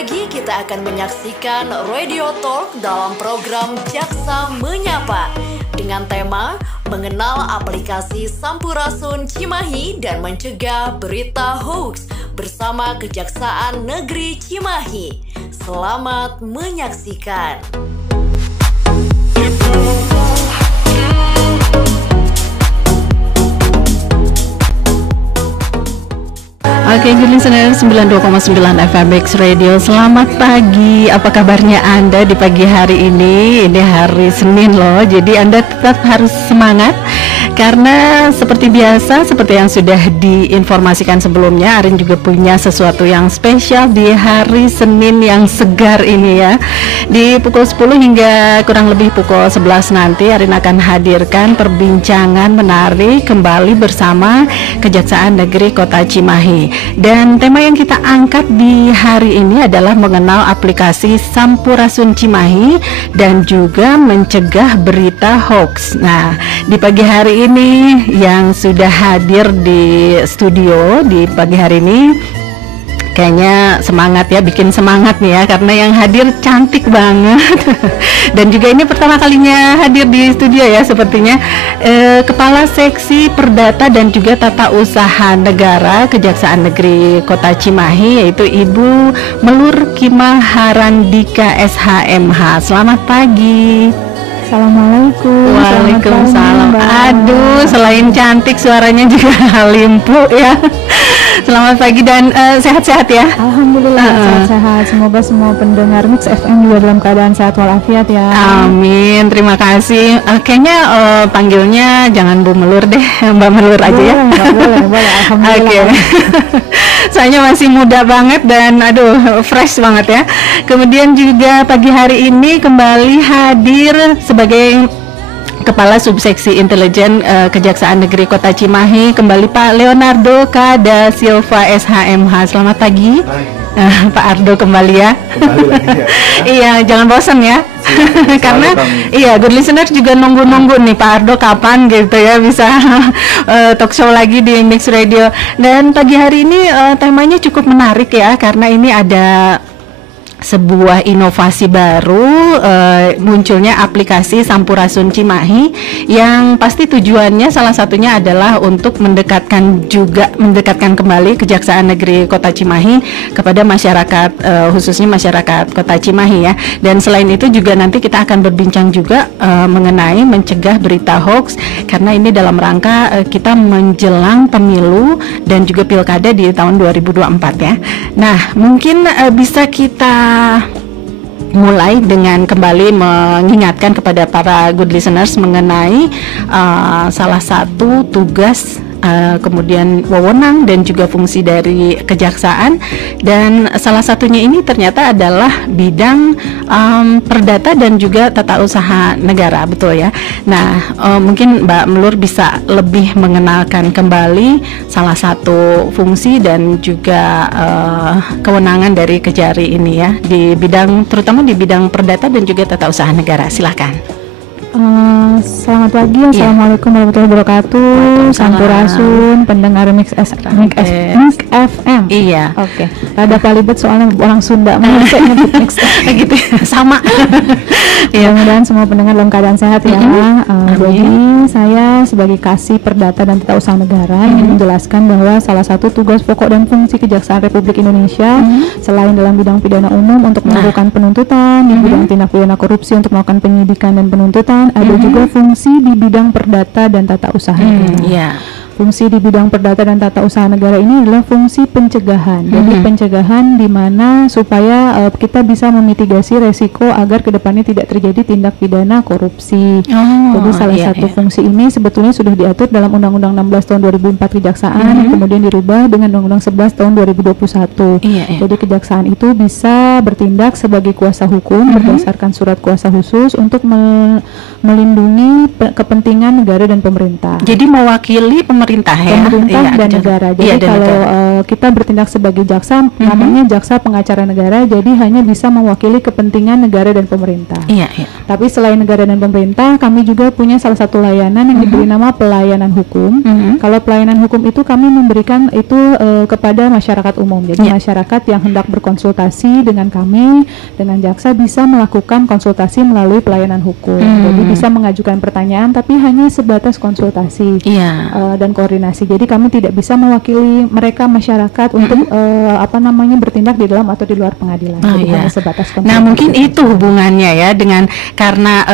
pagi kita akan menyaksikan Radio Talk dalam program Jaksa Menyapa dengan tema mengenal aplikasi Sampurasun Cimahi dan mencegah berita hoax bersama Kejaksaan Negeri Cimahi. Selamat menyaksikan. Oke, good listener 92,9 FM Mix Radio. Selamat pagi. Apa kabarnya Anda di pagi hari ini? Ini hari Senin loh. Jadi Anda tetap harus semangat karena seperti biasa, seperti yang sudah diinformasikan sebelumnya, Arin juga punya sesuatu yang spesial di hari Senin yang segar ini ya. Di pukul 10 hingga kurang lebih pukul 11 nanti Arin akan hadirkan perbincangan menarik kembali bersama Kejaksaan Negeri Kota Cimahi. Dan tema yang kita angkat di hari ini adalah mengenal aplikasi Sampurasun Cimahi dan juga mencegah berita hoax. Nah, di pagi hari ini yang sudah hadir di studio di pagi hari ini kayaknya semangat ya, bikin semangat nih ya, karena yang hadir cantik banget. Dan juga ini pertama kalinya hadir di studio ya sepertinya Kepala Seksi Perdata dan juga Tata Usaha Negara Kejaksaan Negeri Kota Cimahi, yaitu Ibu Melur Kimaharandika SHMH. Selamat pagi. Assalamualaikum. Waalaikumsalam. Aduh, selain cantik suaranya juga limpu ya. Selamat pagi dan sehat-sehat ya. Alhamdulillah sehat-sehat. Semoga semua pendengar Mix FM juga dalam keadaan sehat walafiat ya. Amin. Terima kasih. Kayaknya panggilnya jangan Bu Melur deh, Mbak Melur aja ya. Boleh. Alhamdulillah. Oke. Soalnya masih muda banget dan aduh fresh banget ya. Kemudian juga pagi hari ini kembali hadir sebagai Kepala Subseksi Intelijen Kejaksaan Negeri Kota Cimahi, kembali Pak Leonardo K. Da Silva SHMH. Selamat pagi. Pak Ardo kembali ya. Kembali lagi ya. Iya, jangan bosan ya. Karena iya, good listeners juga nunggu-nunggu nih Pak Ardo kapan gitu ya bisa talk show lagi di Mix Radio. Dan pagi hari ini temanya cukup menarik ya, karena ini ada sebuah inovasi baru, munculnya aplikasi Sampurasun Cimahi yang pasti tujuannya salah satunya adalah untuk mendekatkan kembali Kejaksaan Negeri Kota Cimahi kepada masyarakat, khususnya masyarakat Kota Cimahi ya. Dan selain itu juga nanti kita akan berbincang juga mengenai mencegah berita hoax, karena ini dalam rangka kita menjelang pemilu dan juga pilkada di tahun 2024 ya. Nah, mungkin bisa kita mulai dengan kembali mengingatkan kepada para good listeners mengenai salah satu tugas, kemudian wewenang dan juga fungsi dari kejaksaan, dan salah satunya ini ternyata adalah bidang perdata dan juga tata usaha negara, betul ya. Nah, mungkin Mbak Melur bisa lebih mengenalkan kembali salah satu fungsi dan juga kewenangan dari Kejari ini ya, di bidang, terutama di bidang perdata dan juga tata usaha negara. Silakan. Selamat pagi, Assalamualaikum warahmatullahi wabarakatuh. Sampurasun, pendengar Mix FM. Iya. Oke. Rada palibet soalnya orang Sunda masa nyebut Mix gitu sama. Ya, mudah-mudahan semua pendengar dalam keadaan sehat ya. Jadi saya sebagai Kasih Perdata dan Tata Usaha Negara ingin menjelaskan bahwa salah satu tugas pokok dan fungsi Kejaksaan Republik Indonesia selain dalam bidang pidana umum untuk melakukan penuntutan, di bidang tindak pidana korupsi untuk melakukan penyidikan dan penuntutan, ada juga fungsi di bidang perdata dan tata usaha negara. Fungsi di bidang perdata dan tata usaha negara ini adalah fungsi pencegahan. Jadi pencegahan di mana supaya kita bisa memitigasi resiko agar kedepannya tidak terjadi tindak pidana korupsi. Jadi salah satu fungsi ini sebetulnya sudah diatur dalam Undang-Undang 16 tahun 2004 Kejaksaan, kemudian dirubah dengan Undang-Undang 11 tahun 2021. Jadi kejaksaan itu bisa bertindak sebagai kuasa hukum berdasarkan surat kuasa khusus untuk melindungi kepentingan negara dan pemerintah. Jadi mewakili pemerintah pemerintah ya. Pemerintah dan negara. Jadi kalau kita bertindak sebagai jaksa, namanya jaksa pengacara negara, jadi hanya bisa mewakili kepentingan negara dan pemerintah. Tapi selain negara dan pemerintah, kami juga punya salah satu layanan yang diberi nama pelayanan hukum. Kalau pelayanan hukum itu kami memberikan itu kepada masyarakat umum. Jadi masyarakat yang hendak berkonsultasi dengan kami, dengan jaksa, bisa melakukan konsultasi melalui pelayanan hukum. Jadi bisa mengajukan pertanyaan, tapi hanya sebatas konsultasi dan koordinasi. Jadi kami tidak bisa mewakili mereka masyarakat untuk bertindak di dalam atau di luar pengadilan. Jadi hanya sebatas konsultasi. Nah, mungkin itu hubungannya ya dengan karena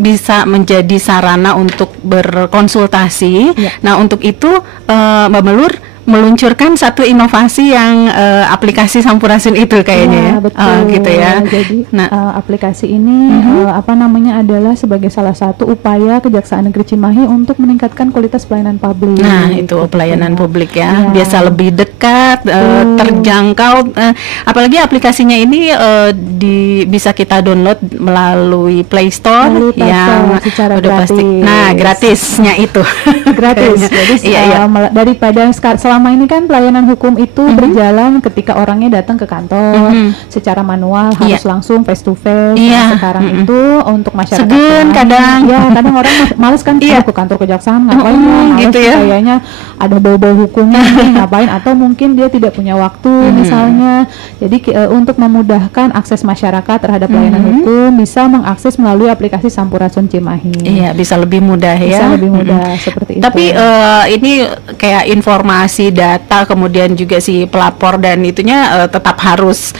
bisa menjadi sarana untuk berkonsultasi. Nah, untuk itu Mbak Melur meluncurkan satu inovasi yang aplikasi Sampurasun itu kayaknya betul. Gitu ya. Jadi aplikasi ini adalah sebagai salah satu upaya Kejaksaan Negeri Cimahi untuk meningkatkan kualitas pelayanan publik. Nah, itu pelayanan publik ya. Biasa lebih dekat, terjangkau. Apalagi aplikasinya ini bisa kita download melalui Play Store yang secara udah gratis. pasti. Nah, gratisnya itu. Gratis. Jadi daripada selama ini kan pelayanan hukum itu berjalan ketika orangnya datang ke kantor secara manual, harus langsung face to face. Sekarang itu untuk masyarakat kadang kadang orang males kan ke kantor kejaksaan, ngapain gitu ya. Kayaknya ada bau-bau hukumnya ngapain, atau mungkin dia tidak punya waktu misalnya. Jadi untuk memudahkan akses masyarakat terhadap pelayanan hukum, bisa mengakses melalui aplikasi Sampurasun Cimahi. Iya, bisa lebih mudah ya. Bisa lebih mudah seperti itu. Tapi ini kayak informasi data, kemudian juga si pelapor dan itunya tetap harus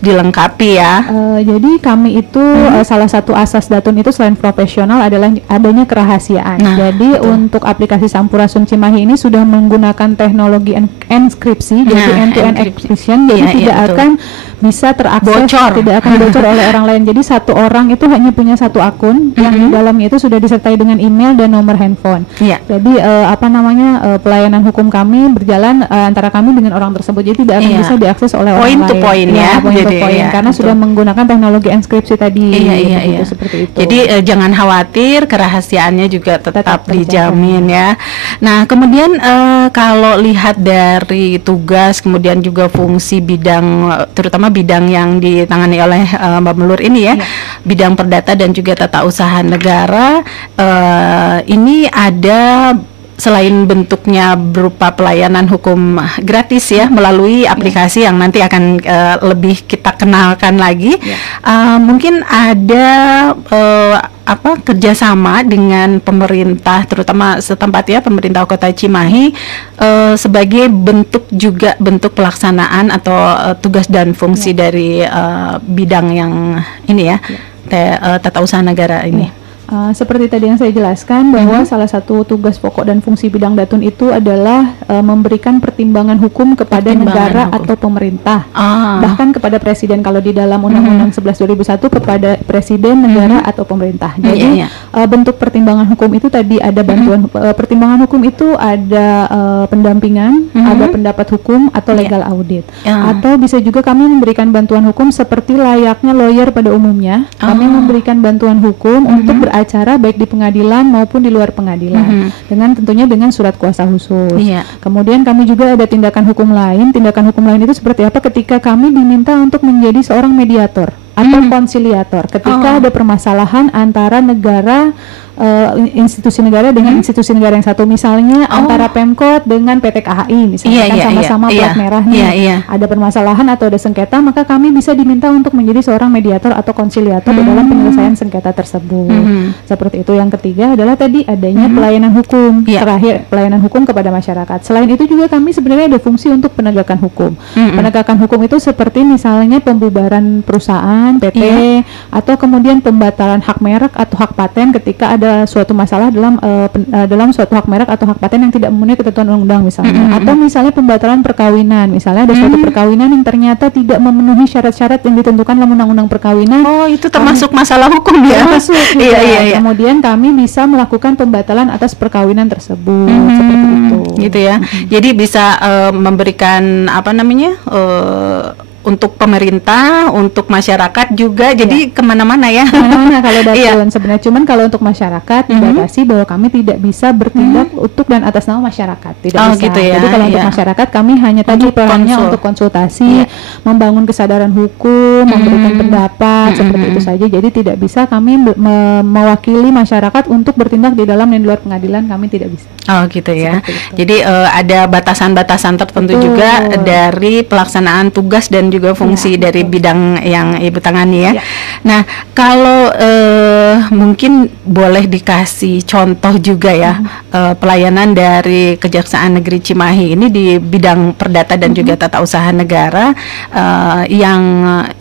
dilengkapi ya. Jadi kami itu salah satu asas Datun itu selain profesional adalah adanya kerahasiaan. Jadi untuk aplikasi Sampurasun Cimahi ini sudah menggunakan teknologi enkripsi, jadi end-to-end encryption, jadi tidak akan bisa terakses, tidak akan bocor oleh orang lain. Jadi satu orang itu hanya punya satu akun yang di dalamnya itu sudah disertai dengan email dan nomor handphone. Jadi pelayanan hukum kami berjalan antara kami dengan orang tersebut, jadi tidak akan bisa diakses oleh orang lain. Point to point ya. Point to point, karena sudah menggunakan teknologi enkripsi tadi. Seperti itu. Jadi jangan khawatir, kerahasiaannya juga tetap dijamin ya. Nah, kemudian kalau lihat dari tugas kemudian juga fungsi bidang, terutama bidang yang ditangani oleh Mbak Melur ini ya, bidang perdata dan juga tata usaha negara, ini ada selain bentuknya berupa pelayanan hukum gratis ya melalui aplikasi yang nanti akan lebih kita kenalkan lagi, mungkin ada kerjasama dengan pemerintah, terutama setempat ya, pemerintah Kota Cimahi, sebagai bentuk pelaksanaan atau tugas dan fungsi dari bidang yang ini ya, tata usaha negara ini. Seperti tadi yang saya jelaskan bahwa salah satu tugas pokok dan fungsi bidang Datun itu adalah memberikan pertimbangan hukum kepada negara atau pemerintah, bahkan kepada presiden kalau di dalam Undang-Undang 11/2001 kepada presiden, negara atau pemerintah. Jadi bentuk pertimbangan hukum itu tadi ada bantuan pertimbangan hukum itu ada pendampingan, ada pendapat hukum atau legal audit, atau bisa juga kami memberikan bantuan hukum seperti layaknya lawyer pada umumnya. Kami memberikan bantuan hukum untuk acara baik di pengadilan maupun di luar pengadilan, dengan tentunya dengan surat kuasa khusus. Kemudian kami juga ada tindakan hukum lain. Tindakan hukum lain itu seperti apa? Ketika kami diminta untuk menjadi seorang mediator atau konsiliator ketika ada permasalahan antara negara, institusi negara dengan institusi negara yang satu, misalnya antara Pemkot dengan PT KHI misalnya, sama-sama plat merah nih, ada permasalahan atau ada sengketa, maka kami bisa diminta untuk menjadi seorang mediator atau konsiliator dalam penyelesaian sengketa tersebut. Seperti itu. Yang ketiga adalah tadi adanya pelayanan hukum. Terakhir, pelayanan hukum kepada masyarakat. Selain itu juga kami sebenarnya ada fungsi untuk penegakan hukum. Penegakan hukum itu seperti misalnya pembubaran perusahaan, PT, atau kemudian pembatalan hak merek atau hak paten ketika ada suatu masalah dalam suatu hak merek atau hak paten yang tidak memenuhi ketentuan undang-undang misalnya, atau misalnya pembatalan perkawinan, misalnya ada suatu perkawinan yang ternyata tidak memenuhi syarat-syarat yang ditentukan dalam undang-undang perkawinan. Itu termasuk masalah hukum ya? Termasuk. Kemudian kami bisa melakukan pembatalan atas perkawinan tersebut. Seperti itu. Gitu ya. Jadi bisa memberikan untuk pemerintah, untuk masyarakat juga, jadi kemana-mana ya. Kemana-mana kalau datun Iya. sebenarnya. Cuman kalau untuk masyarakat dibatasi bahwa kami tidak bisa bertindak untuk dan atas nama masyarakat, tidak Oh, bisa. gitu ya, Jadi kalau untuk iya. masyarakat kami hanya tadi Untuk perannya konsul. untuk konsultasi, membangun kesadaran hukum, memberikan pendapat seperti itu saja. Jadi tidak bisa kami mewakili masyarakat untuk bertindak di dalam dan di luar pengadilan, kami tidak bisa. Oh gitu ya. Seperti itu. Jadi ada batasan-batasan tertentu Betul. juga dari pelaksanaan tugas dan juga fungsi Ya, dari betul. bidang yang Ibu tangani ya. Ya. Nah, kalau mungkin boleh dikasih contoh juga ya pelayanan dari Kejaksaan Negeri Cimahi ini di bidang perdata dan juga tata usaha negara yang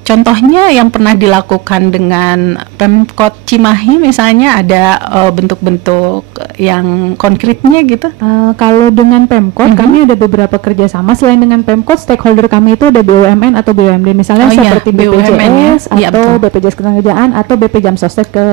contohnya yang pernah dilakukan dengan Pemkot Cimahi misalnya ada bentuk-bentuk yang konkretnya gitu. Kalau dengan Pemkot, kami ada beberapa kerjasama. Selain dengan Pemkot, stakeholder kami itu ada BUMN atau BUMD, misalnya Oh iya, seperti BUMN ya. BPJS Iya, atau betul. BPJS Ketenagakerjaan atau BP Jamsostek ke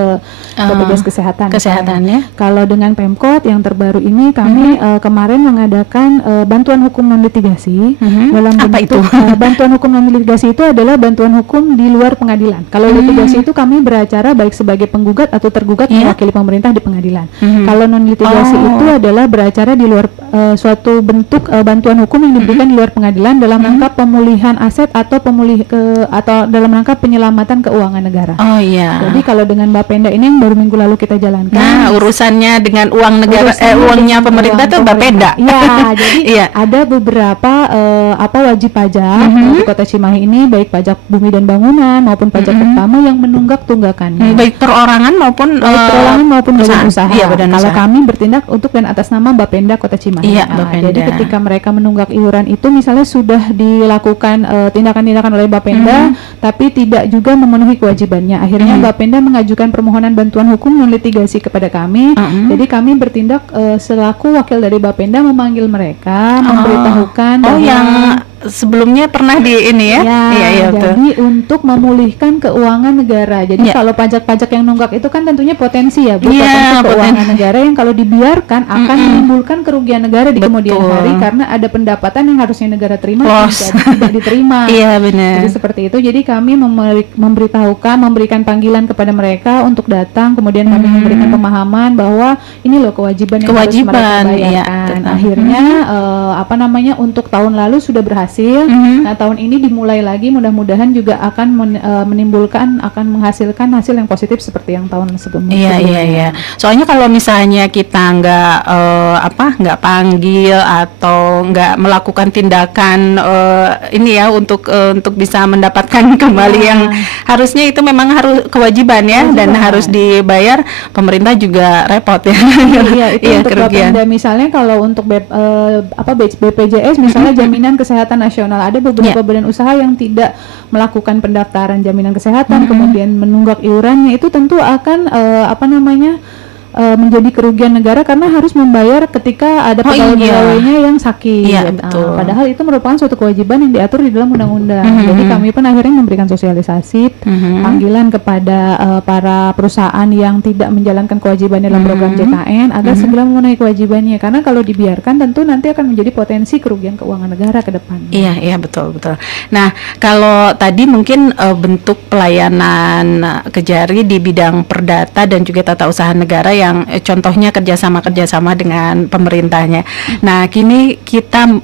BPJS Kesehatan. Kesehatan misalnya. ya. Kalau dengan Pemkot yang terbaru ini kami kemarin mengadakan bantuan hukum non litigasi dalam Apa bentuk itu? bantuan hukum non litigasi itu adalah bantuan hukum di luar pengadilan. Kalau litigasi itu kami beracara baik sebagai penggugat atau tergugat mewakili pemerintah di pengadilan. Kalau non litigasi itu adalah beracara di luar suatu bentuk bantuan hukum yang diberikan di luar pengadilan dalam rangka pemulihan aset atau atau dalam rangka penyelamatan keuangan negara. Oh iya. Jadi kalau dengan Bapenda ini yang baru minggu lalu kita jalankan. Nah, urusannya dengan uang negara Urusannya uangnya dengan pemerintah uang tuh Bapenda. Iya, jadi Iya. ada beberapa wajib pajak di Kota Cimahi ini, baik pajak bumi dan bangunan maupun pajak utama yang menunggak tunggakannya. Baik perorangan maupun Baik perorangan maupun badan perusahaan. usaha. Iya, badan Kalau usaha. kami bertindak untuk dan atas nama Bapenda Kota Cimahi. Iya, Bapenda. Jadi ketika mereka menunggak iuran itu misalnya sudah dilakukan tindakan-tindakan oleh Bapenda tapi tidak juga memenuhi kewajibannya. Akhirnya Bapenda mengajukan permohonan bantuan hukum non litigasi kepada kami. Jadi kami bertindak selaku wakil dari Bapenda memanggil mereka, memberitahukan Oh, bahwa yang sebelumnya pernah di ini ya? Iya, betul. jadi untuk memulihkan keuangan negara. Jadi Ya. kalau pajak-pajak yang nunggak itu kan tentunya potensi ya, Bu, Iya, potensi keuangan potensi. negara yang kalau dibiarkan akan menimbulkan kerugian negara di kemudian Betul. hari karena ada pendapatan yang harusnya negara terima Loss. tidak diterima. Iya, benar. Jadi seperti itu. Jadi kami memberitahukan, memberikan panggilan kepada mereka untuk datang, kemudian kami memberikan pemahaman bahwa ini loh kewajiban yang harus mereka Kewajiban, iya, bayarkan. betul. Akhirnya untuk tahun lalu sudah berhasil. Nah, tahun ini dimulai lagi, mudah-mudahan juga akan akan menghasilkan hasil yang positif seperti yang tahun sebelumnya. Iya. Soalnya kalau misalnya kita nggak panggil atau nggak melakukan tindakan ini ya untuk bisa mendapatkan kembali yang harusnya itu memang harus kewajiban ya dan harus dibayar, pemerintah juga repot ya. Iya, itu untuk kerugian. Bapenda. Misalnya kalau untuk BPJS misalnya jaminan kesehatan nasional, ada beberapa badan usaha yang tidak melakukan pendaftaran jaminan kesehatan kemudian menunggak iurannya, itu tentu akan menjadi kerugian negara karena harus membayar ketika ada pegawai-pegawainya yang sakit. Iya, betul. Padahal itu merupakan suatu kewajiban yang diatur di dalam undang-undang. Jadi kami pun akhirnya memberikan sosialisasi, panggilan kepada para perusahaan yang tidak menjalankan kewajibannya dalam program JKN agar segera memenuhi kewajibannya. Karena kalau dibiarkan tentu nanti akan menjadi potensi kerugian keuangan negara ke depan. Iya, betul. Nah, kalau tadi mungkin bentuk pelayanan Kejari di bidang perdata dan juga tata usaha negara yang contohnya kerjasama dengan pemerintahnya. Nah, kini kita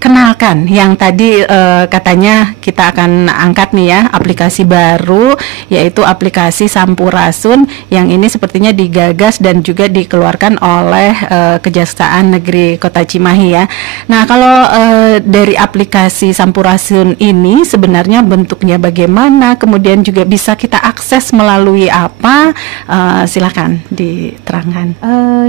kenalkan yang tadi katanya kita akan angkat nih ya, aplikasi baru yaitu aplikasi Sampurasun yang ini sepertinya digagas dan juga dikeluarkan oleh Kejaksaan Negeri Kota Cimahi ya. Nah, kalau dari aplikasi Sampurasun ini sebenarnya bentuknya bagaimana, kemudian juga bisa kita akses melalui apa, silakan diterangkan.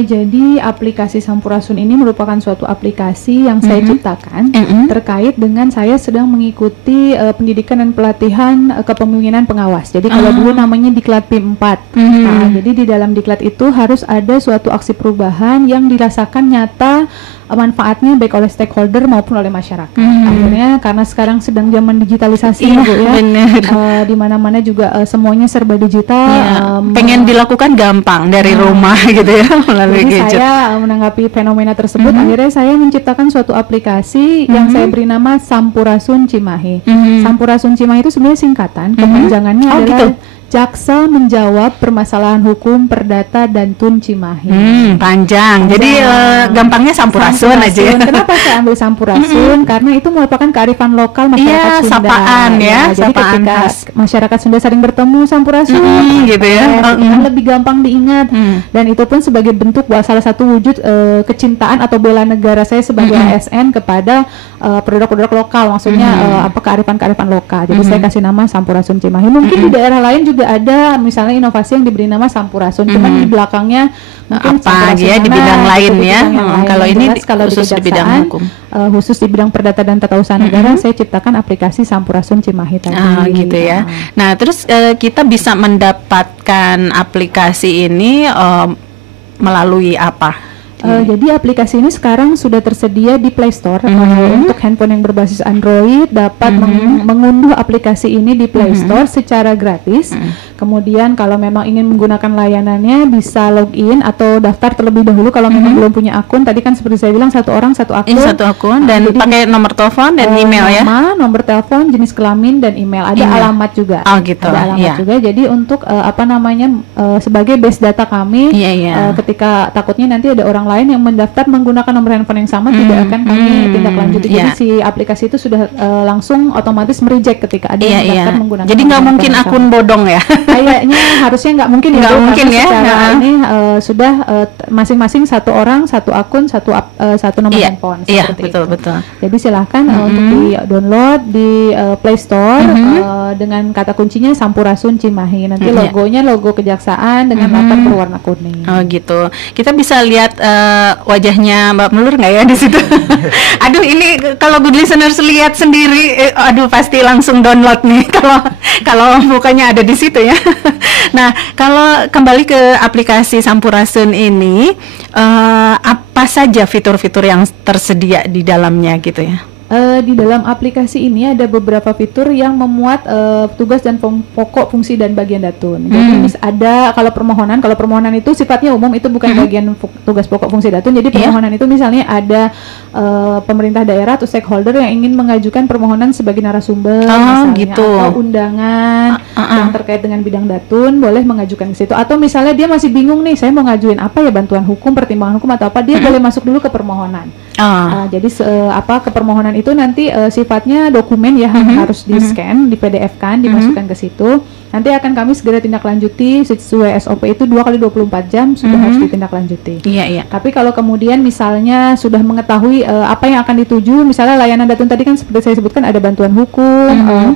Jadi aplikasi Sampurasun ini merupakan suatu aplikasi yang saya ciptakan terkait dengan saya sedang mengikuti pendidikan dan pelatihan kepemimpinan pengawas. Jadi kalau dulu namanya Diklat PIM 4. Nah, jadi di dalam Diklat itu harus ada suatu aksi perubahan yang dirasakan nyata manfaatnya baik oleh stakeholder maupun oleh masyarakat. Akhirnya karena sekarang sedang zaman digitalisasi Iya, Bu ya. benar. Di mana-mana juga semuanya serba digital. Pengen dilakukan gampang dari rumah gitu ya melalui Jadi gadget. saya menanggapi fenomena tersebut, akhirnya saya menciptakan suatu aplikasi aplikasi yang saya beri nama Sampurasun Cimahi. Sampurasun Cimahi itu sebenarnya singkatan, kepanjangannya adalah gitu. Jaksa Menjawab Permasalahan Hukum Perdata dan Tun Cimahi. Panjang. Jadi gampangnya Sampurasun aja ya. Kenapa saya ambil Sampurasun? Karena itu merupakan kearifan lokal masyarakat Sunda. Sapaan ya. Jadi Sapaan ketika khas. masyarakat Sunda saling bertemu Sampurasun, gitu ya. kan lebih gampang diingat. Dan itu pun sebagai bentuk salah satu wujud kecintaan atau bela negara saya sebagai ASN kepada produk-produk lokal. Maksudnya kearifan-kearifan lokal. Jadi saya kasih nama Sampurasun Cimahi. Mungkin di daerah lain juga ada misalnya inovasi yang diberi nama Sampurasun, cuman di belakangnya mungkin apa ya di bidang lain ya. Kalau ini khusus di bidang hukum, khusus di bidang perdata dan tata usaha negara, saya ciptakan aplikasi Sampurasun Cimahi tadi. Gitu ya. Nah, terus kita bisa mendapatkan aplikasi ini melalui apa? Jadi aplikasi ini sekarang sudah tersedia di Play Store. Untuk handphone yang berbasis Android dapat mengunduh aplikasi ini di Play Store secara gratis. Kemudian kalau memang ingin menggunakan layanannya bisa login atau daftar terlebih dahulu kalau memang belum punya akun. Tadi kan seperti saya bilang satu orang satu akun. Satu akun dan pakai nomor telepon dan email ya. Nama, nomor telepon, jenis kelamin dan email. Ada alamat juga. Gitu. Ada alamat juga. Jadi untuk sebagai base data kami ketika takutnya nanti ada orang lain yang mendaftar menggunakan nomor handphone yang sama tidak akan kami tindak lanjuti. Jadi si aplikasi itu sudah langsung otomatis mereject ketika ada yang mendaftar menggunakan. Jadi nggak mungkin akun bodong ya. Kayaknya harusnya nggak mungkin ya. Nggak mungkin ya. Secara ini sudah masing-masing satu orang satu akun satu nomor handphone. Iya betul. Jadi silahkan untuk di download di Play Store dengan kata kuncinya Sampurasun Cimahi. Nanti logonya logo kejaksaan dengan latar berwarna kuning. Gitu. Kita bisa lihat wajahnya Mbak Melur nggak ya di situ? Aduh, ini kalau good listeners lihat sendiri, aduh pasti langsung download nih kalau mukanya ada di situ ya. Nah, kalau kembali ke aplikasi Sampurasun ini, apa saja fitur-fitur yang tersedia di dalamnya gitu ya? Di dalam aplikasi ini ada beberapa fitur yang memuat tugas dan pokok fungsi dan bagian datun. Jadi ada kalau permohonan itu sifatnya umum, itu bukan bagian tugas pokok fungsi datun. Jadi permohonan itu misalnya ada pemerintah daerah atau stakeholder yang ingin mengajukan permohonan sebagai narasumber misalnya, atau undangan yang terkait dengan bidang datun boleh mengajukan ke situ. Atau misalnya dia masih bingung nih, saya mau ngajuin apa ya, bantuan hukum, pertimbangan hukum atau apa, dia boleh masuk dulu ke permohonan. Jadi ke permohonan itu nanti sifatnya dokumen ya, harus di scan, di PDF kan, dimasukkan ke situ. Nanti akan kami segera tindak lanjuti sesuai SOP itu 2x24 jam sudah harus ditindaklanjuti. Tapi kalau kemudian misalnya sudah mengetahui apa yang akan dituju, misalnya layanan datun tadi kan seperti saya sebutkan ada bantuan hukum,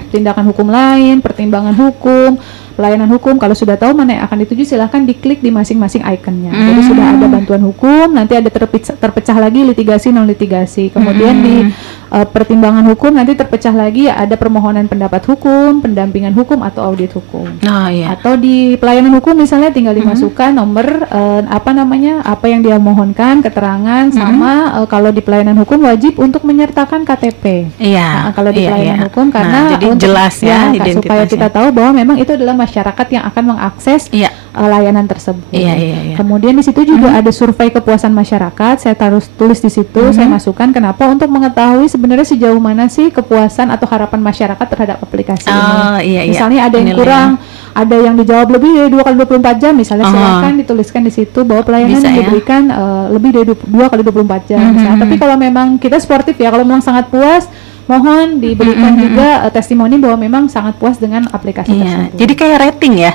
tindakan hukum lain, pertimbangan hukum, pelayanan hukum. Kalau sudah tahu mana yang akan dituju, silahkan diklik di masing-masing ikonnya. Jadi sudah ada bantuan hukum, nanti ada terpecah lagi litigasi non litigasi. Kemudian di pertimbangan hukum nanti terpecah lagi ada permohonan pendapat hukum, pendampingan hukum atau audit hukum. Atau di pelayanan hukum misalnya tinggal dimasukkan nomor apa yang dia mohonkan, keterangan sama kalau di pelayanan hukum wajib untuk menyertakan KTP. Kalau di pelayanan hukum karena jadi jelas ya supaya kita tahu bahwa memang itu adalah masyarakat yang akan mengakses layanan tersebut. Kemudian di situ juga ada survei kepuasan masyarakat. Saya tulis di situ, saya masukkan kenapa, untuk mengetahui sebenarnya sejauh mana sih kepuasan atau harapan masyarakat terhadap aplikasi ini. Misalnya ada yang kurang, ada yang dijawab lebih dari 2x24 jam misalnya, silakan dituliskan di situ bahwa pelayanan diberikan lebih dari 2x24 jam misalnya. Tapi kalau memang kita sportif ya, kalau memang sangat puas, mohon diberikan juga testimoni bahwa memang sangat puas dengan aplikasi tersebut. Jadi kayak rating ya?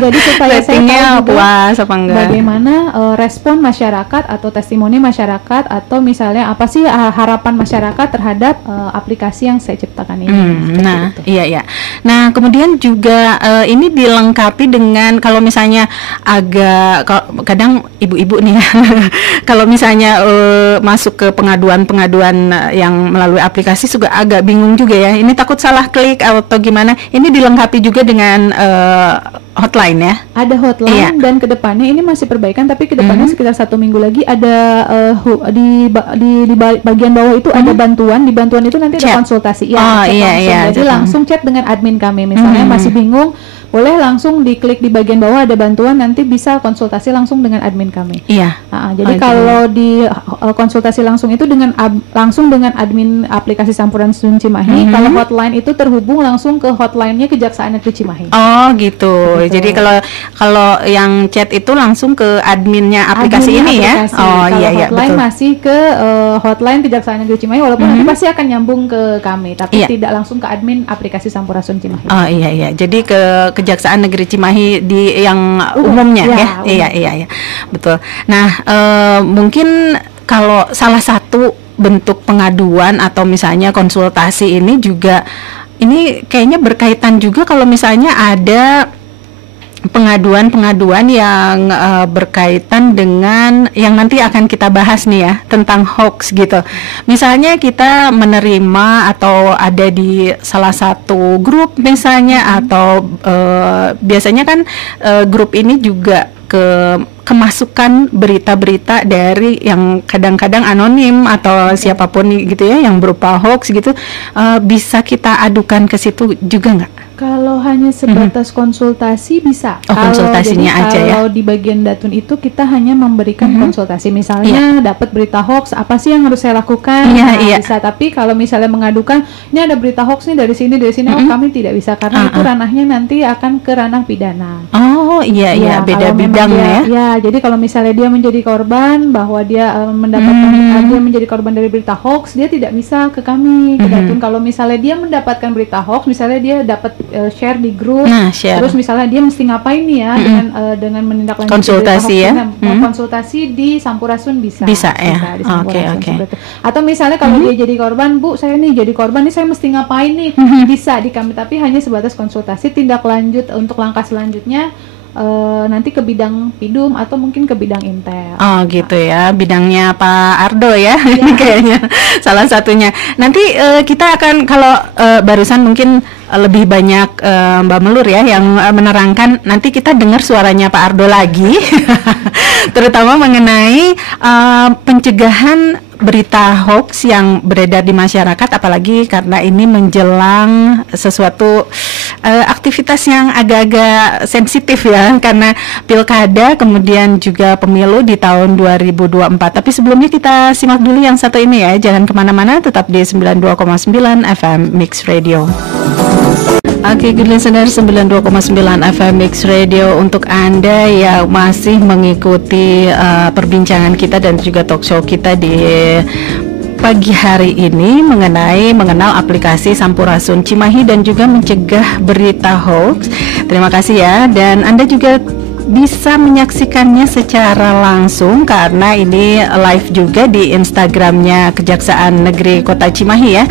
Jadi supaya saya tahu puas apa enggak, bagaimana respon masyarakat atau testimoni masyarakat, atau misalnya apa sih harapan masyarakat terhadap aplikasi yang saya ciptakan ini. Nah, kemudian juga ini dilengkapi dengan, kalau misalnya kadang ibu-ibu nih kalau misalnya masuk ke pengaduan yang melalui aplikasi juga agak bingung juga ya, ini takut salah klik atau gimana. Ini dilengkapi juga dengan hotline ya? Ada hotline dan kedepannya ini masih perbaikan, tapi kedepannya sekitar 1 minggu lagi ada di bagian bawah itu ada bantuan. Di bantuan itu nanti ada konsultasi. Jadi langsung chat dengan admin kami. Misalnya masih bingung boleh langsung diklik di bagian bawah ada bantuan, nanti bisa konsultasi langsung dengan admin kami. Iya. Jadi kalau di konsultasi langsung itu langsung dengan admin aplikasi Sampurasun Cimahi. Kalau hotline itu terhubung langsung ke hotline-nya Kejaksaan Negeri Cimahi. Oh gitu. Jadi kalau yang chat itu langsung ke adminnya aplikasi ini ya. Oh kalau iya hotline betul. masih ke hotline Kejaksaan Negeri Cimahi, walaupun nanti pasti akan nyambung ke kami, tapi tidak langsung ke admin aplikasi Sampurasun Cimahi. Oh iya. Jadi ke Kejaksaan Negeri Cimahi di yang umumnya ya. Iya. Betul. Nah, mungkin kalau salah satu bentuk pengaduan atau misalnya konsultasi ini juga ini kayaknya berkaitan juga kalau misalnya ada pengaduan yang berkaitan dengan yang nanti akan kita bahas nih ya, tentang hoax gitu. Misalnya kita menerima atau ada di salah satu grup misalnya atau biasanya kan grup ini juga kemasukan berita-berita dari yang kadang-kadang anonim atau siapapun gitu ya, yang berupa hoax gitu, bisa kita adukan ke situ juga nggak? Kalau hanya sebatas konsultasi bisa. Konsultasinya aja ya. Kalau di bagian Datun itu kita hanya memberikan konsultasi. Misalnya dapat berita hoax, apa sih yang harus saya lakukan? Bisa. Tapi kalau misalnya mengadukan, ini ada berita hoax nih dari sini, kami tidak bisa karena itu ranahnya nanti akan ke ranah pidana. Oh iya, beda bidang ya. Ya, jadi kalau misalnya dia menjadi korban, bahwa dia mendapatkan dia menjadi korban dari berita hoax, dia tidak bisa ke kami, ke Datun. Kalau misalnya dia mendapatkan berita hoax, misalnya dia dapat share di grup, terus misalnya dia mesti ngapain nih ya dengan menindaklanjuti konsultasi ya, konsultasi di Sampurasun bisa ya, di Sampurasun. Atau misalnya kalau dia jadi korban, Bu saya nih jadi korban nih, saya mesti ngapain nih, bisa di kami, tapi hanya sebatas konsultasi. Tindak lanjut untuk langkah selanjutnya nanti ke bidang pidum atau mungkin ke bidang intel. Oh gitu ya, bidangnya Pak Ardo ya, ini kayaknya salah satunya. Nanti kita akan kalau barusan mungkin lebih banyak Mbak Melur ya yang menerangkan, nanti kita dengar suaranya Pak Ardo lagi, terutama mengenai pencegahan berita hoax yang beredar di masyarakat, apalagi karena ini menjelang sesuatu aktivitas yang agak-agak sensitif ya, karena pilkada kemudian juga pemilu di tahun 2024. Tapi sebelumnya kita simak dulu yang satu ini ya, jangan kemana-mana, tetap di 92,9 FM Mix Radio. Oke, good listener, 92,9 FM Mix Radio untuk Anda yang masih mengikuti perbincangan kita dan juga talk show kita di pagi hari ini mengenal aplikasi Sampurasun Cimahi dan juga mencegah berita hoax. Terima kasih ya, dan Anda juga bisa menyaksikannya secara langsung karena ini live juga di Instagramnya Kejaksaan Negeri Kota Cimahi ya,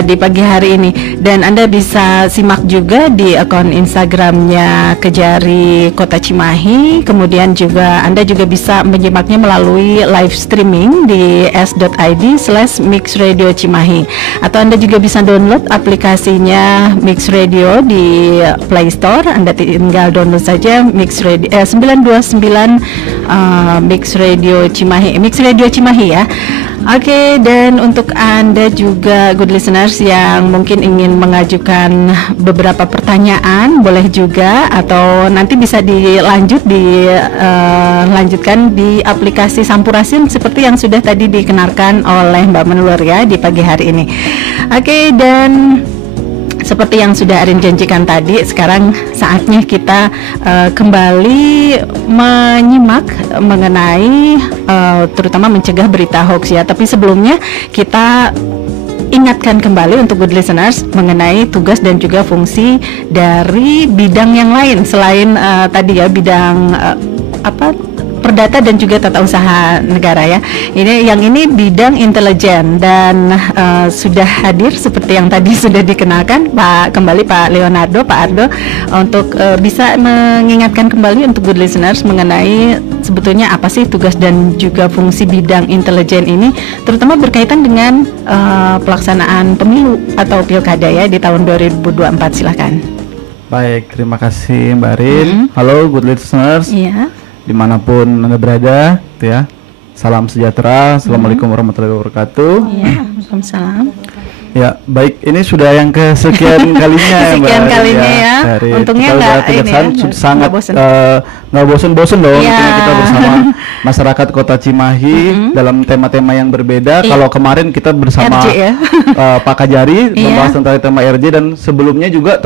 di pagi hari ini. Dan Anda bisa simak juga di akun Instagramnya Kejari Kota Cimahi. Kemudian juga Anda juga bisa menyimaknya melalui live streaming di s.id/mixradio-cimahi. Atau Anda juga bisa download aplikasinya Mix Radio di Play Store. Anda tinggal download saja Mix Radio 929 Mix Radio Cimahi, Mix Radio Cimahi ya. Oke, dan untuk Anda juga good listeners yang mungkin ingin mengajukan beberapa pertanyaan, boleh juga, atau nanti bisa lanjutkan di aplikasi Sampurasun seperti yang sudah tadi dikenalkan oleh Mbak Menulur ya di pagi hari ini. Oke, dan seperti yang sudah Arin janjikan tadi, sekarang saatnya kita kembali menyimak mengenai terutama mencegah berita hoax ya. Tapi sebelumnya kita ingatkan kembali untuk good listeners mengenai tugas dan juga fungsi dari bidang yang lain selain tadi ya, bidang Perdata dan juga Tata Usaha Negara ya. Yang ini bidang intelijen dan sudah hadir seperti yang tadi sudah dikenalkan Pak Leonardo, Pak Ardo, untuk bisa mengingatkan kembali untuk good listeners mengenai sebetulnya apa sih tugas dan juga fungsi bidang intelijen ini, terutama berkaitan dengan pelaksanaan pemilu atau pilkada ya di tahun 2024. Silakan. Baik, terima kasih Mbak Rin. Halo good listeners. Iya. Dimanapun Anda berada, gitu ya. Salam sejahtera. Assalamualaikum warahmatullahi wabarakatuh. Iya, waalaikumsalam. Ya, baik. Ini sudah yang kesekian kalinya ya, Mbak. Sekian kalinya ya. Untungnya Untungnya nggak ini kejaksaan ya, sangat bosen. nggak bosen-bosen dong. Iya. Karena kita bersama masyarakat Kota Cimahi dalam tema-tema yang berbeda. Iya. Kalau kemarin kita bersama RJ ya. Pak Kajari Iya. membahas tentang tema RJ, dan sebelumnya juga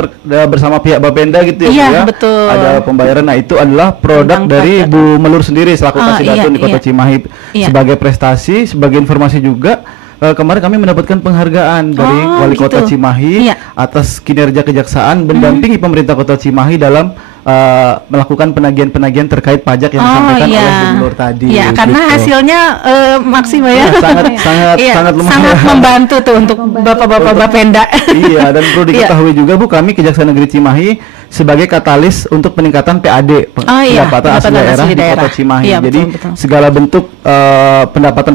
bersama pihak Bapenda gitu ya, Iya, Bu, ya. betul. Ada pembayaran. Nah, itu adalah produk Tentang dari produk. Bu Melur sendiri selaku Oh, Kasidatun di Kota iya. Cimahi. Iya. Sebagai prestasi, sebagai informasi juga, kemarin kami mendapatkan penghargaan dari Oh, Wali Kota gitu. Cimahi Iya. atas kinerja kejaksaan mendampingi pemerintah Kota Cimahi dalam melakukan penagihan-penagihan terkait pajak yang disampaikan oleh Bu Melur tadi. Iya, karena gitu. hasilnya maksimal ya. Iya, sangat lumayan. Sangat membantu tuh untuk bapak-bapak Bapenda. Iya, dan perlu Iya. diketahui juga, Bu, kami Kejaksaan Negeri Cimahi sebagai katalis untuk peningkatan PAD, Oh, iya, pendapatan asli daerah di Kota Cimahi. Iya, Jadi betul. segala bentuk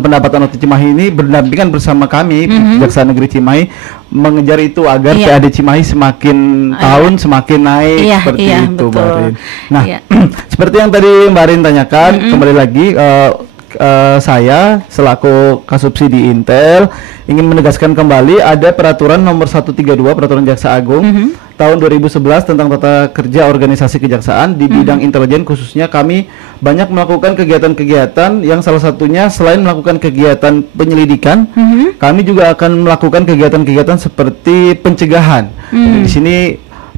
pendapatan Kota Cimahi ini berdampingan bersama kami Kejaksaan Negeri Cimahi mengejar itu agar Iya. PAD Cimahi semakin tahun semakin naik, Iya, seperti iya, itu, betul. Mbak Rin. Nah, Iya. seperti yang tadi Mbak Rin tanyakan, kembali lagi saya selaku Kasubsi di Intel ingin menegaskan kembali ada peraturan nomor 132 peraturan Jaksa Agung tahun 2011 tentang tata kerja organisasi kejaksaan di bidang intelijen. Khususnya kami banyak melakukan kegiatan-kegiatan yang salah satunya selain melakukan kegiatan penyelidikan, kami juga akan melakukan kegiatan-kegiatan seperti pencegahan. Di sini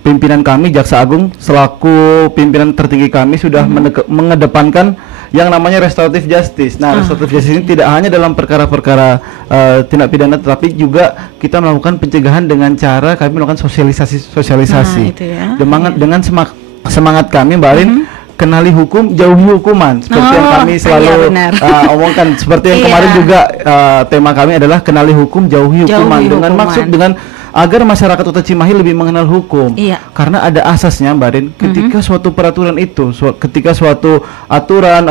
pimpinan kami Jaksa Agung selaku pimpinan tertinggi kami sudah mengedepankan yang namanya restoratif justice. Nah, restoratif justice ini tidak hanya dalam perkara-perkara tindak pidana, tetapi juga kita melakukan pencegahan dengan cara kami melakukan sosialisasi. Nah, itu ya. Dengan semangat kami, Mbak Arin, kenali hukum, jauhi hukuman. Seperti yang kami selalu iya, benar. omongkan. Seperti yang Iya. kemarin juga tema kami adalah kenali hukum, jauhi hukuman. Dengan hukuman. maksud dengan agar masyarakat Kota Cimahi lebih mengenal hukum. Iya. Karena ada asasnya, Mbak Rin, ketika suatu peraturan itu, ketika suatu aturan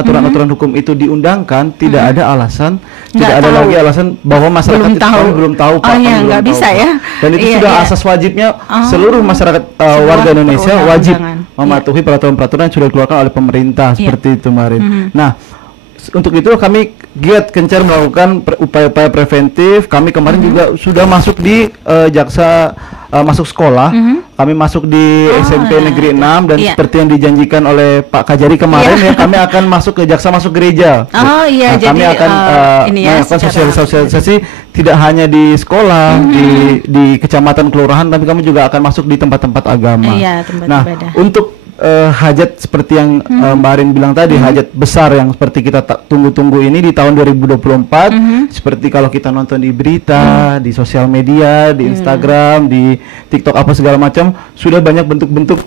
hukum itu diundangkan, tidak ada alasan, tidak ada tahu. lagi alasan bahwa masyarakat Belum itu tahu. kami belum tahu, Pak. Oh, kami iya, belum nggak tahu, bisa Pak. ya. Dan itu Iya, sudah iya. asas wajibnya Oh. seluruh masyarakat Sebuah warga Indonesia wajib perundang-undangan. mematuhi peraturan-peraturan yang sudah dikeluarkan oleh pemerintah, Iya. seperti itu, Mbak Rin. Nah, untuk itu kami giat gencar melakukan upaya-upaya preventif. Kami kemarin juga sudah masuk di jaksa masuk sekolah. Kami masuk di SMP Negeri 6 dan Iya. seperti yang dijanjikan oleh Pak Kajari kemarin ya, kami akan masuk ke jaksa masuk gereja. Oh, iya, Nah, kami jadi, akan ini ya, melakukan secara- sosialisasi tidak hanya di sekolah, di kecamatan kelurahan, tapi kami juga akan masuk di tempat-tempat agama. Iya, tempat Nah, ibadah. untuk hajat seperti yang Mbak Arin bilang tadi, hajat besar yang seperti kita tunggu-tunggu ini di tahun 2024, seperti kalau kita nonton di berita, di sosial media, di Instagram, di TikTok apa segala macam, sudah banyak bentuk-bentuk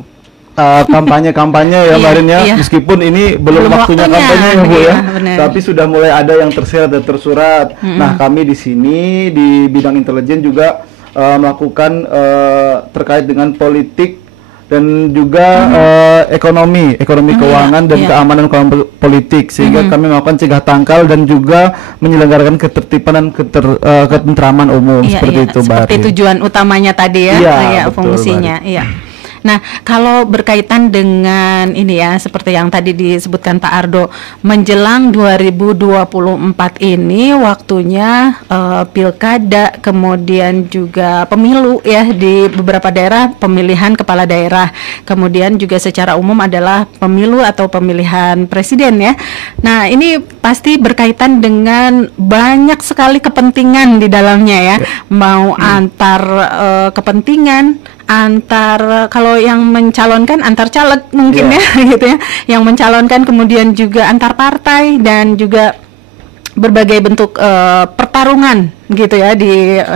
kampanye-kampanye ya, Mbak Arin ya. Iya. Meskipun ini belum Belum waktunya waktunya, kampanye ya, Bu ya, iya, benar. tapi sudah mulai ada yang tersirat dan tersurat. Nah, kami di sini di bidang intelijen juga melakukan terkait dengan politik dan juga ekonomi keuangan dan iya. keamanan politik, sehingga kami melakukan cegah tangkal dan juga menyelenggarakan ketertiban dan ketentraman umum, seperti itu, Mbak seperti Arin. tujuan utamanya tadi ya, Iya, ya, betul, fungsinya. Iya. Nah, kalau berkaitan dengan ini ya, seperti yang tadi disebutkan Pak Ardo, menjelang 2024 ini waktunya pilkada, kemudian juga pemilu ya di beberapa daerah, pemilihan kepala daerah, kemudian juga secara umum adalah pemilu atau pemilihan presiden ya. Nah, ini pasti berkaitan dengan banyak sekali kepentingan di dalamnya ya, mau antar kepentingan, antar kalau yang mencalonkan antar caleg mungkin ya gitu ya, yang mencalonkan, kemudian juga antar partai dan juga berbagai bentuk pertarungan gitu ya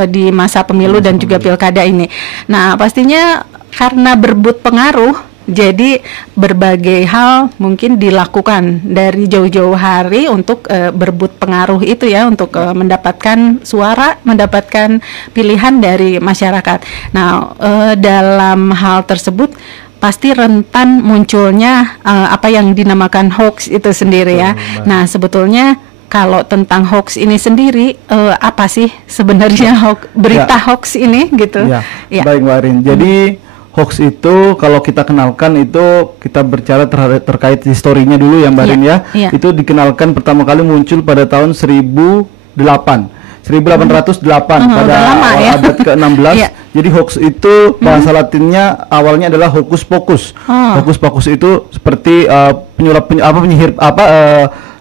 di masa pemilu dan juga pilkada ini. Nah, pastinya karena berebut pengaruh, jadi berbagai hal mungkin dilakukan dari jauh-jauh hari untuk berebut pengaruh itu ya, untuk mendapatkan suara, mendapatkan pilihan dari masyarakat. Nah, dalam hal tersebut pasti rentan munculnya apa yang dinamakan hoax itu sendiri ya. Nah, sebetulnya kalau tentang hoax ini sendiri, apa sih sebenarnya berita hoax ini gitu? Ya, Ya. baik, Mbak Arin. Jadi hoax itu kalau kita kenalkan itu kita berbicara terkait historinya dulu ya, Mbak Arin ya. Iya. Itu dikenalkan pertama kali muncul pada tahun 1008. 1808 pada lama, awal ya. abad ke-16. Iya. Jadi hoax itu bahasa Latinnya awalnya adalah hocus pocus. Hocus pocus itu seperti penyihir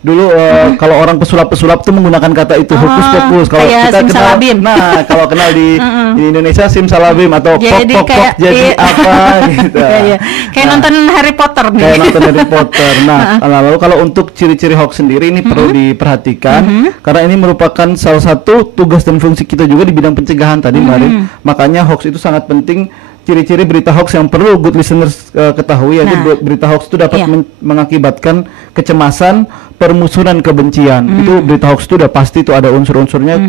dulu kalau orang pesulap tuh menggunakan kata itu hocus pocus. Kalau kayak kita kenal, simsalabim. nah kalau kenal di Indonesia simsalabim atau Jadi pok kayak jadi apa gitu. Iya. Kayak nonton Harry Potter nih. Kayak nonton Harry Potter. Nah, lalu kalau untuk ciri-ciri hoax sendiri ini perlu diperhatikan karena ini merupakan salah satu tugas dan fungsi kita juga di bidang pencegahan tadi Mbak Rin. Makanya hoax itu sangat penting. Ciri-ciri berita hoax yang perlu good listeners ketahui yaitu berita hoax itu dapat mengakibatkan kecemasan, permusuhan, kebencian. Itu berita hoax itu udah pasti itu ada unsur-unsurnya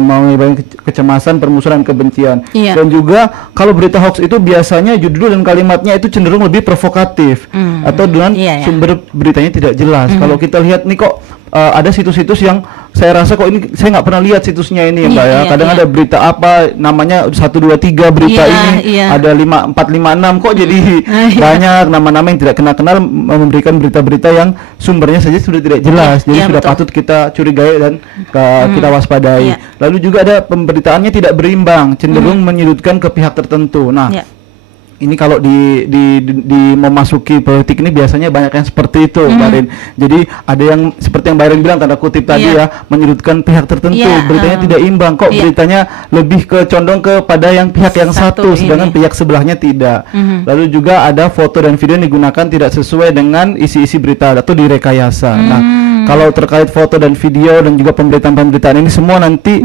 mengakibatkan kecemasan, permusuhan, kebencian. Dan juga kalau berita hoax itu biasanya judul dan kalimatnya itu cenderung lebih provokatif atau dengan sumber beritanya tidak jelas. Kalau kita lihat nih kok ada situs-situs yang saya rasa kok ini saya nggak pernah lihat situsnya ini ya Mbak ya. Kadang ada berita apa namanya 1, 2, 3 berita ini ada 5, 4, 5, 6 kok jadi banyak nama-nama yang tidak kenal memberikan berita-berita yang sumbernya saja sudah tidak jelas. Jadi sudah patut kita curigai dan kita waspadai. Lalu juga ada pemberitaannya tidak berimbang, cenderung menyudutkan ke pihak tertentu. Nah, ini kalau di memasuki politik ini biasanya banyak yang seperti itu, Mbak Rin. Jadi ada yang seperti yang Mbak Rin bilang tanda kutip tadi ya, menyudutkan pihak tertentu, beritanya tidak imbang. Kok beritanya lebih condong kepada yang pihak yang satu sedangkan pihak sebelahnya tidak. Lalu juga ada foto dan video yang digunakan tidak sesuai dengan isi-isi berita atau direkayasa. Nah, kalau terkait foto dan video dan juga pemberitaan ini semua nanti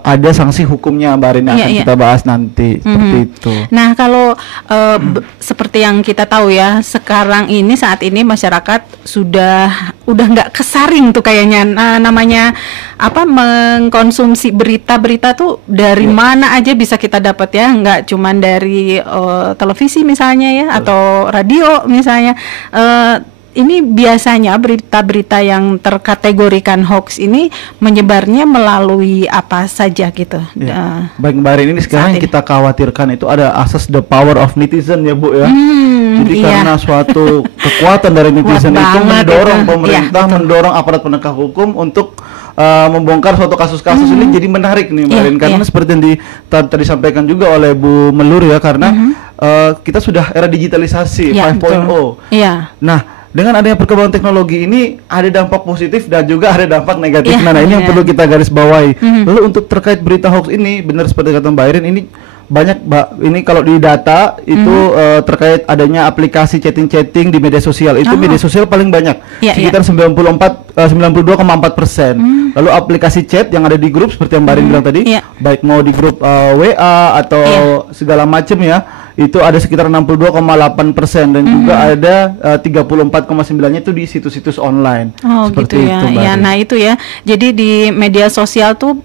ada sanksi hukumnya Mbak Rin yang akan kita bahas nanti seperti itu. Nah, kalau seperti yang kita tahu ya, sekarang ini saat ini masyarakat udah nggak kesaring tuh kayaknya namanya apa mengkonsumsi berita-berita tuh dari mana aja bisa kita dapat ya, nggak cuman dari televisi misalnya ya atau radio misalnya. Ini biasanya berita-berita yang terkategorikan hoax ini menyebarnya melalui apa saja gitu. Baik Mbak Rin, ini sekarang yang kita khawatirkan itu ada asas the power of netizen ya Bu ya. Jadi karena suatu kekuatan dari netizen itu mendorong pemerintah, mendorong aparat penegak hukum untuk membongkar suatu kasus-kasus ini jadi menarik nih Mbak Rin. Karena seperti yang tadi disampaikan juga oleh Bu Melur ya, karena kita sudah era digitalisasi 5.0. Nah, dengan adanya perkembangan teknologi ini ada dampak positif dan juga ada dampak negatif. Nah, ini yang perlu kita garis bawahi. Lalu untuk terkait berita hoax ini, benar seperti kata Mbak Irin, ini banyak ini kalau di data itu terkait adanya aplikasi chatting-chatting di media sosial itu media sosial paling banyak sekitar 92,4%. Lalu aplikasi chat yang ada di grup seperti yang Mbak Irin bilang tadi, baik mau di grup WA atau segala macam ya, itu ada sekitar 62,8% dan juga ada 34,9-nya itu di situs-situs online. Seperti gitu ya. Itu, nah itu ya. Jadi di media sosial tuh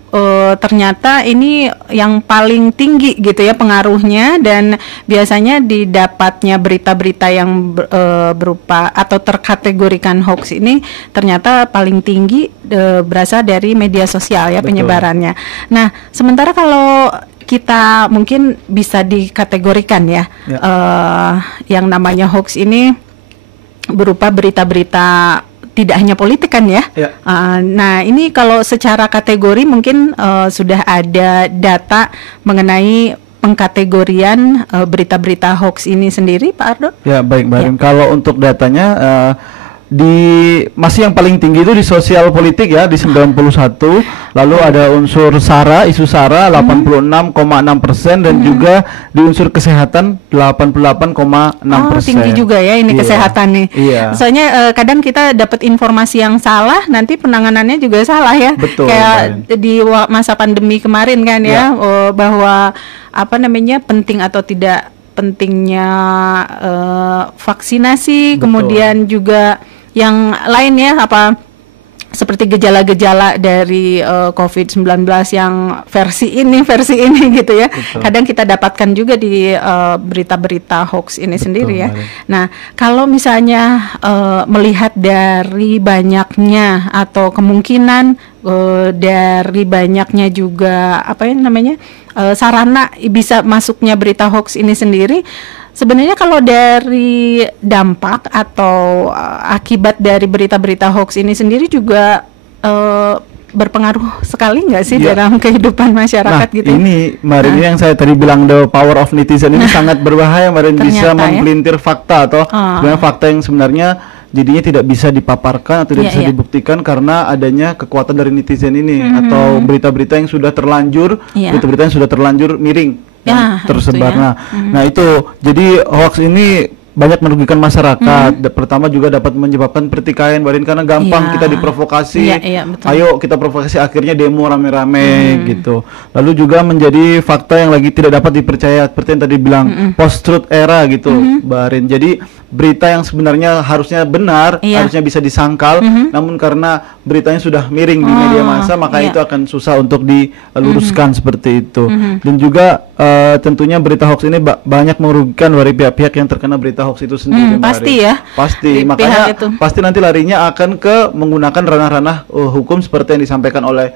ternyata ini yang paling tinggi gitu ya pengaruhnya, dan biasanya didapatnya berita-berita yang berupa atau terkategorikan hoax ini ternyata paling tinggi berasal dari media sosial ya. Betul. Penyebarannya. Nah, sementara kalau kita mungkin bisa dikategorikan ya, yang namanya hoax ini berupa berita-berita tidak hanya politik kan ya. Nah, ini kalau secara kategori mungkin sudah ada data mengenai pengkategorian berita-berita hoax ini sendiri, Pak Ardo? Ya, baik, Mbak Rin. Kalau untuk datanya masih yang paling tinggi itu di sosial politik ya di 91, lalu ada unsur SARA, isu SARA 86,6% dan juga di unsur kesehatan 88,6%. Tinggi juga ya ini kesehatan nih. Soalnya kadang kita dapat informasi yang salah, nanti penanganannya juga salah ya. Betul. Kayak di masa pandemi kemarin kan ya, bahwa apa namanya penting atau tidak pentingnya vaksinasi. Betul. Kemudian juga yang lain ya, apa seperti gejala-gejala dari COVID-19 yang versi ini gitu ya. Betul. Kadang kita dapatkan juga di berita-berita hoax ini. Betul, sendiri ya. Nah, kalau misalnya melihat dari banyaknya atau kemungkinan dari banyaknya juga apa ya namanya sarana bisa masuknya berita hoax ini sendiri, sebenarnya kalau dari dampak atau akibat dari berita-berita hoax ini sendiri juga berpengaruh sekali nggak sih dalam kehidupan masyarakat gitu? Ini Marin, ini yang saya tadi bilang the power of netizen ini sangat berbahaya, Marin. Bisa mempelintir fakta atau sebenarnya fakta yang sebenarnya jadinya tidak bisa dipaparkan atau tidak bisa dibuktikan karena adanya kekuatan dari netizen ini atau berita-berita yang sudah terlanjur berita-berita yang sudah terlanjur miring tersebar. Nah itu jadi hoax ini banyak merugikan masyarakat. Pertama juga dapat menyebabkan pertikaian, Barin, karena gampang kita diprovokasi. Ayo kita provokasi, akhirnya demo rame-rame gitu. Lalu juga menjadi fakta yang lagi tidak dapat dipercaya, seperti yang tadi bilang post truth era gitu, Barin. Jadi berita yang sebenarnya harusnya benar, harusnya bisa disangkal, namun karena beritanya sudah miring di media massa, maka itu akan susah untuk diluruskan seperti itu. Dan juga tentunya berita hoax ini banyak merugikan dari pihak-pihak yang terkena berita hoax itu sendiri. Pasti ya. Pasti, makanya pasti nanti larinya akan ke menggunakan ranah-ranah hukum seperti yang disampaikan oleh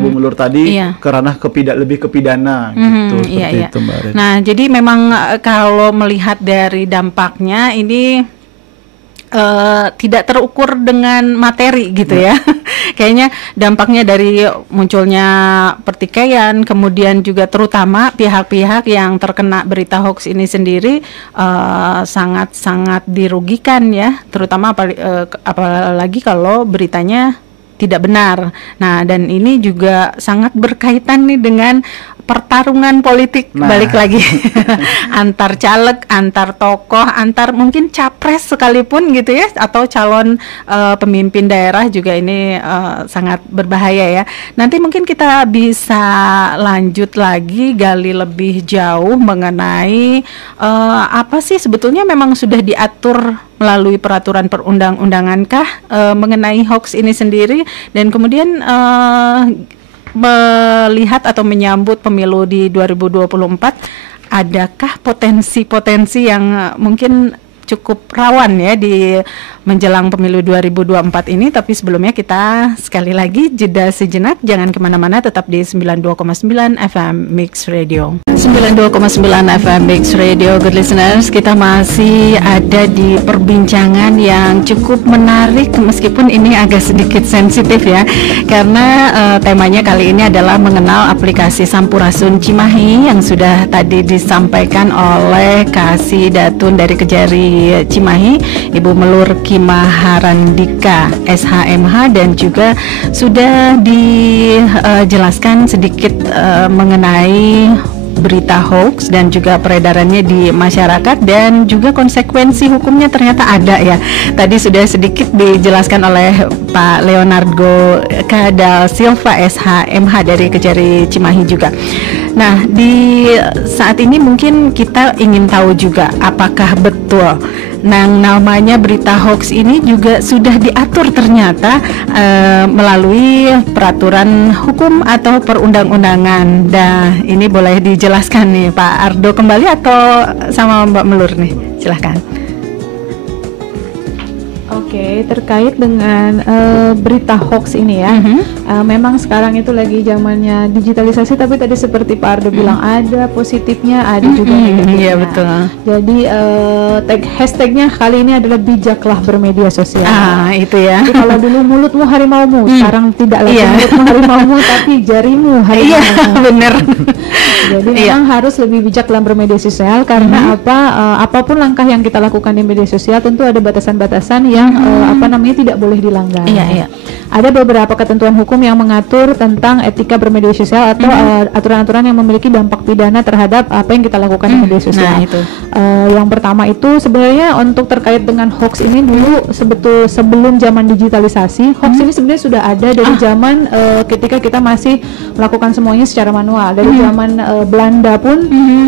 Bu Melur tadi, ke ranah lebih ke pidana gitu, seperti itu, Mbak Rin. Nah, jadi memang kalau melihat dari dampaknya ini tidak terukur dengan materi gitu ya. Kayaknya dampaknya dari munculnya pertikaian, kemudian juga terutama pihak-pihak yang terkena berita hoax ini sendiri sangat-sangat dirugikan ya, terutama apalagi kalau beritanya tidak benar. Nah, dan ini juga sangat berkaitan nih dengan pertarungan politik, balik lagi antar caleg, antar tokoh, antar mungkin capres sekalipun gitu ya, atau calon pemimpin daerah juga ini sangat berbahaya ya. Nanti mungkin kita bisa lanjut lagi gali lebih jauh mengenai apa sih sebetulnya memang sudah diatur melalui peraturan perundang-undangankah mengenai hoax ini sendiri, dan kemudian melihat atau menyambut pemilu di 2024, adakah potensi-potensi yang mungkin cukup rawan ya di menjelang pemilu 2024 ini. Tapi sebelumnya kita sekali lagi jeda sejenak, jangan kemana-mana, tetap di 92,9 FM Mix Radio. 92,9 FM Mix Radio, good listeners, kita masih ada di perbincangan yang cukup menarik meskipun ini agak sedikit sensitif ya, karena temanya kali ini adalah mengenal aplikasi Sampurasun Cimahi yang sudah tadi disampaikan oleh Kasih Datun dari Kejari Cimahi, Ibu Melur Kimaharandika SHMH, dan juga sudah dijelaskan sedikit mengenai berita hoax dan juga peredarannya di masyarakat, dan juga konsekuensi hukumnya ternyata ada ya. Tadi sudah sedikit dijelaskan oleh Pak Leonardo Kadal Silva SHMH dari Kejari Cimahi juga. Nah, di saat ini mungkin kita ingin tahu juga apakah betul namanya berita hoax ini juga sudah diatur ternyata melalui peraturan hukum atau perundang-undangan. Nah, ini boleh dijelaskan nih Pak Ardo kembali atau sama Mbak Melur nih, silahkan. Oke, terkait dengan berita hoax ini ya, memang sekarang itu lagi zamannya digitalisasi, tapi tadi seperti Pak Ardo bilang ada positifnya, ada juga negatifnya. Iya betul. Jadi hashtagnya kali ini adalah bijaklah bermedia sosial. Itu ya. Jadi kalau dulu mulutmu harimaumu, sekarang tidak lagi mulutmu harimaumu, tapi jarimu harimaumu. Iya, benar. Jadi memang harus lebih bijak dalam bermedia sosial karena apapun langkah yang kita lakukan di media sosial tentu ada batasan-batasan yang tidak boleh dilanggar. Ada beberapa ketentuan hukum yang mengatur tentang etika bermedia sosial atau aturan-aturan yang memiliki dampak pidana terhadap apa yang kita lakukan di media sosial. Yang pertama itu sebenarnya untuk terkait dengan hoax ini dulu sebelum zaman digitalisasi, hoax ini sebenarnya sudah ada dari zaman ketika kita masih melakukan semuanya secara manual. Dari zaman Belanda pun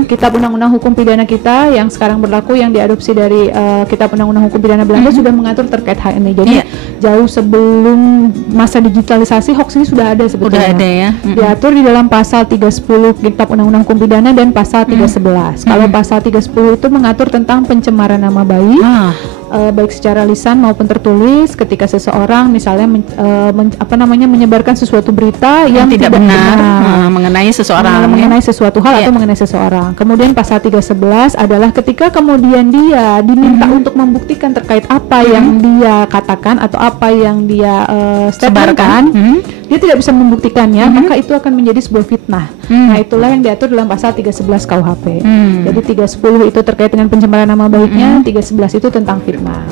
Kitab Undang-Undang Hukum Pidana kita yang sekarang berlaku, yang diadopsi dari Kitab Undang-Undang Hukum Pidana Belanda sudah mengatur terkait hal ini. Jadi jauh sebelum masa digitalisasi hoax ini sudah ada sebetulnya. Udah ada ya. Diatur di dalam pasal 310 Kitab Undang-Undang Hukum Pidana dan pasal 311. Kalau pasal 310 itu mengatur tentang pencemaran nama baik, baik secara lisan maupun tertulis ketika seseorang misalnya menyebarkan sesuatu berita yang tidak benar mengenai seseorang, mengenai sesuatu hal atau mengenai seseorang. Kemudian pasal 311 adalah ketika kemudian dia diminta untuk membuktikan terkait apa yang dia katakan atau apa yang dia sebarkan, dia tidak bisa membuktikannya, maka itu akan menjadi sebuah fitnah. Nah, itulah yang diatur dalam pasal 311 KUHP. Jadi 310 itu terkait dengan pencemaran nama baiknya, 311 itu tentang fitnah.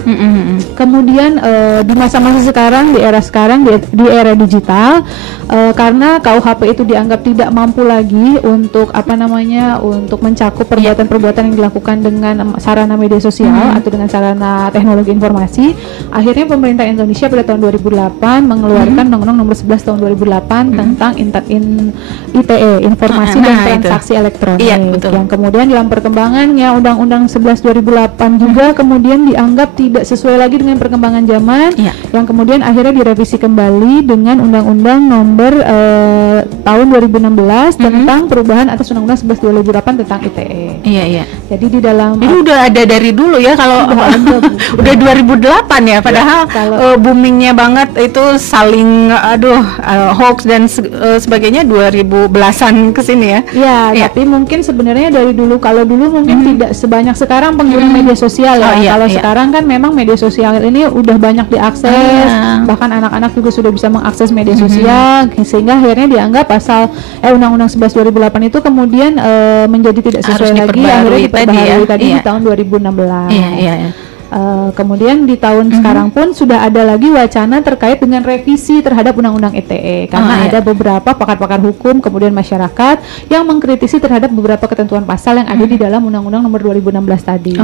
Kemudian di masa-masa sekarang, di era digital, karena KUHP itu dianggap tidak mampu lagi untuk untuk mencakup perbuatan-perbuatan yang dilakukan dengan sarana media sosial atau dengan sarana teknologi informasi, akhirnya pemerintah Indonesia pada tahun 2008 mengeluarkan Undang-Undang Nomor 11 tahun 2008 tentang ITE, Informasi dan Transaksi Elektronik. Yang kemudian dalam perkembangannya Undang-Undang 11 2008 juga kemudian dianggap tidak sesuai lagi dengan perkembangan zaman, yang kemudian akhirnya direvisi kembali dengan Undang-Undang Nomor tahun 2016 tentang perubahan atas Undang-Undang 11 2008 tentang ITE. Jadi di dalam ini udah ada dari dulu ya, kalau udah 2008 ya, padahal boomingnya banget itu saling hoax dan sebagainya 2000 belasan ke sini ya. Tapi mungkin sebenarnya dari dulu, kalau dulu mungkin tidak sebanyak sekarang pengguna media sosial ya. Kalau sekarang kan memang media sosial ini udah banyak diakses, bahkan anak-anak juga sudah bisa mengakses media sosial, sehingga akhirnya dianggap pasal Undang-Undang 11 2008 itu kemudian menjadi tidak sesuai lagi, akhirnya diperbaharui tadi di tahun 2016. Kemudian di tahun sekarang pun sudah ada lagi wacana terkait dengan revisi terhadap Undang-Undang ITE, karena ada beberapa pakar-pakar hukum kemudian masyarakat yang mengkritisi terhadap beberapa ketentuan pasal yang ada di dalam Undang-Undang Nomor 2016 tadi.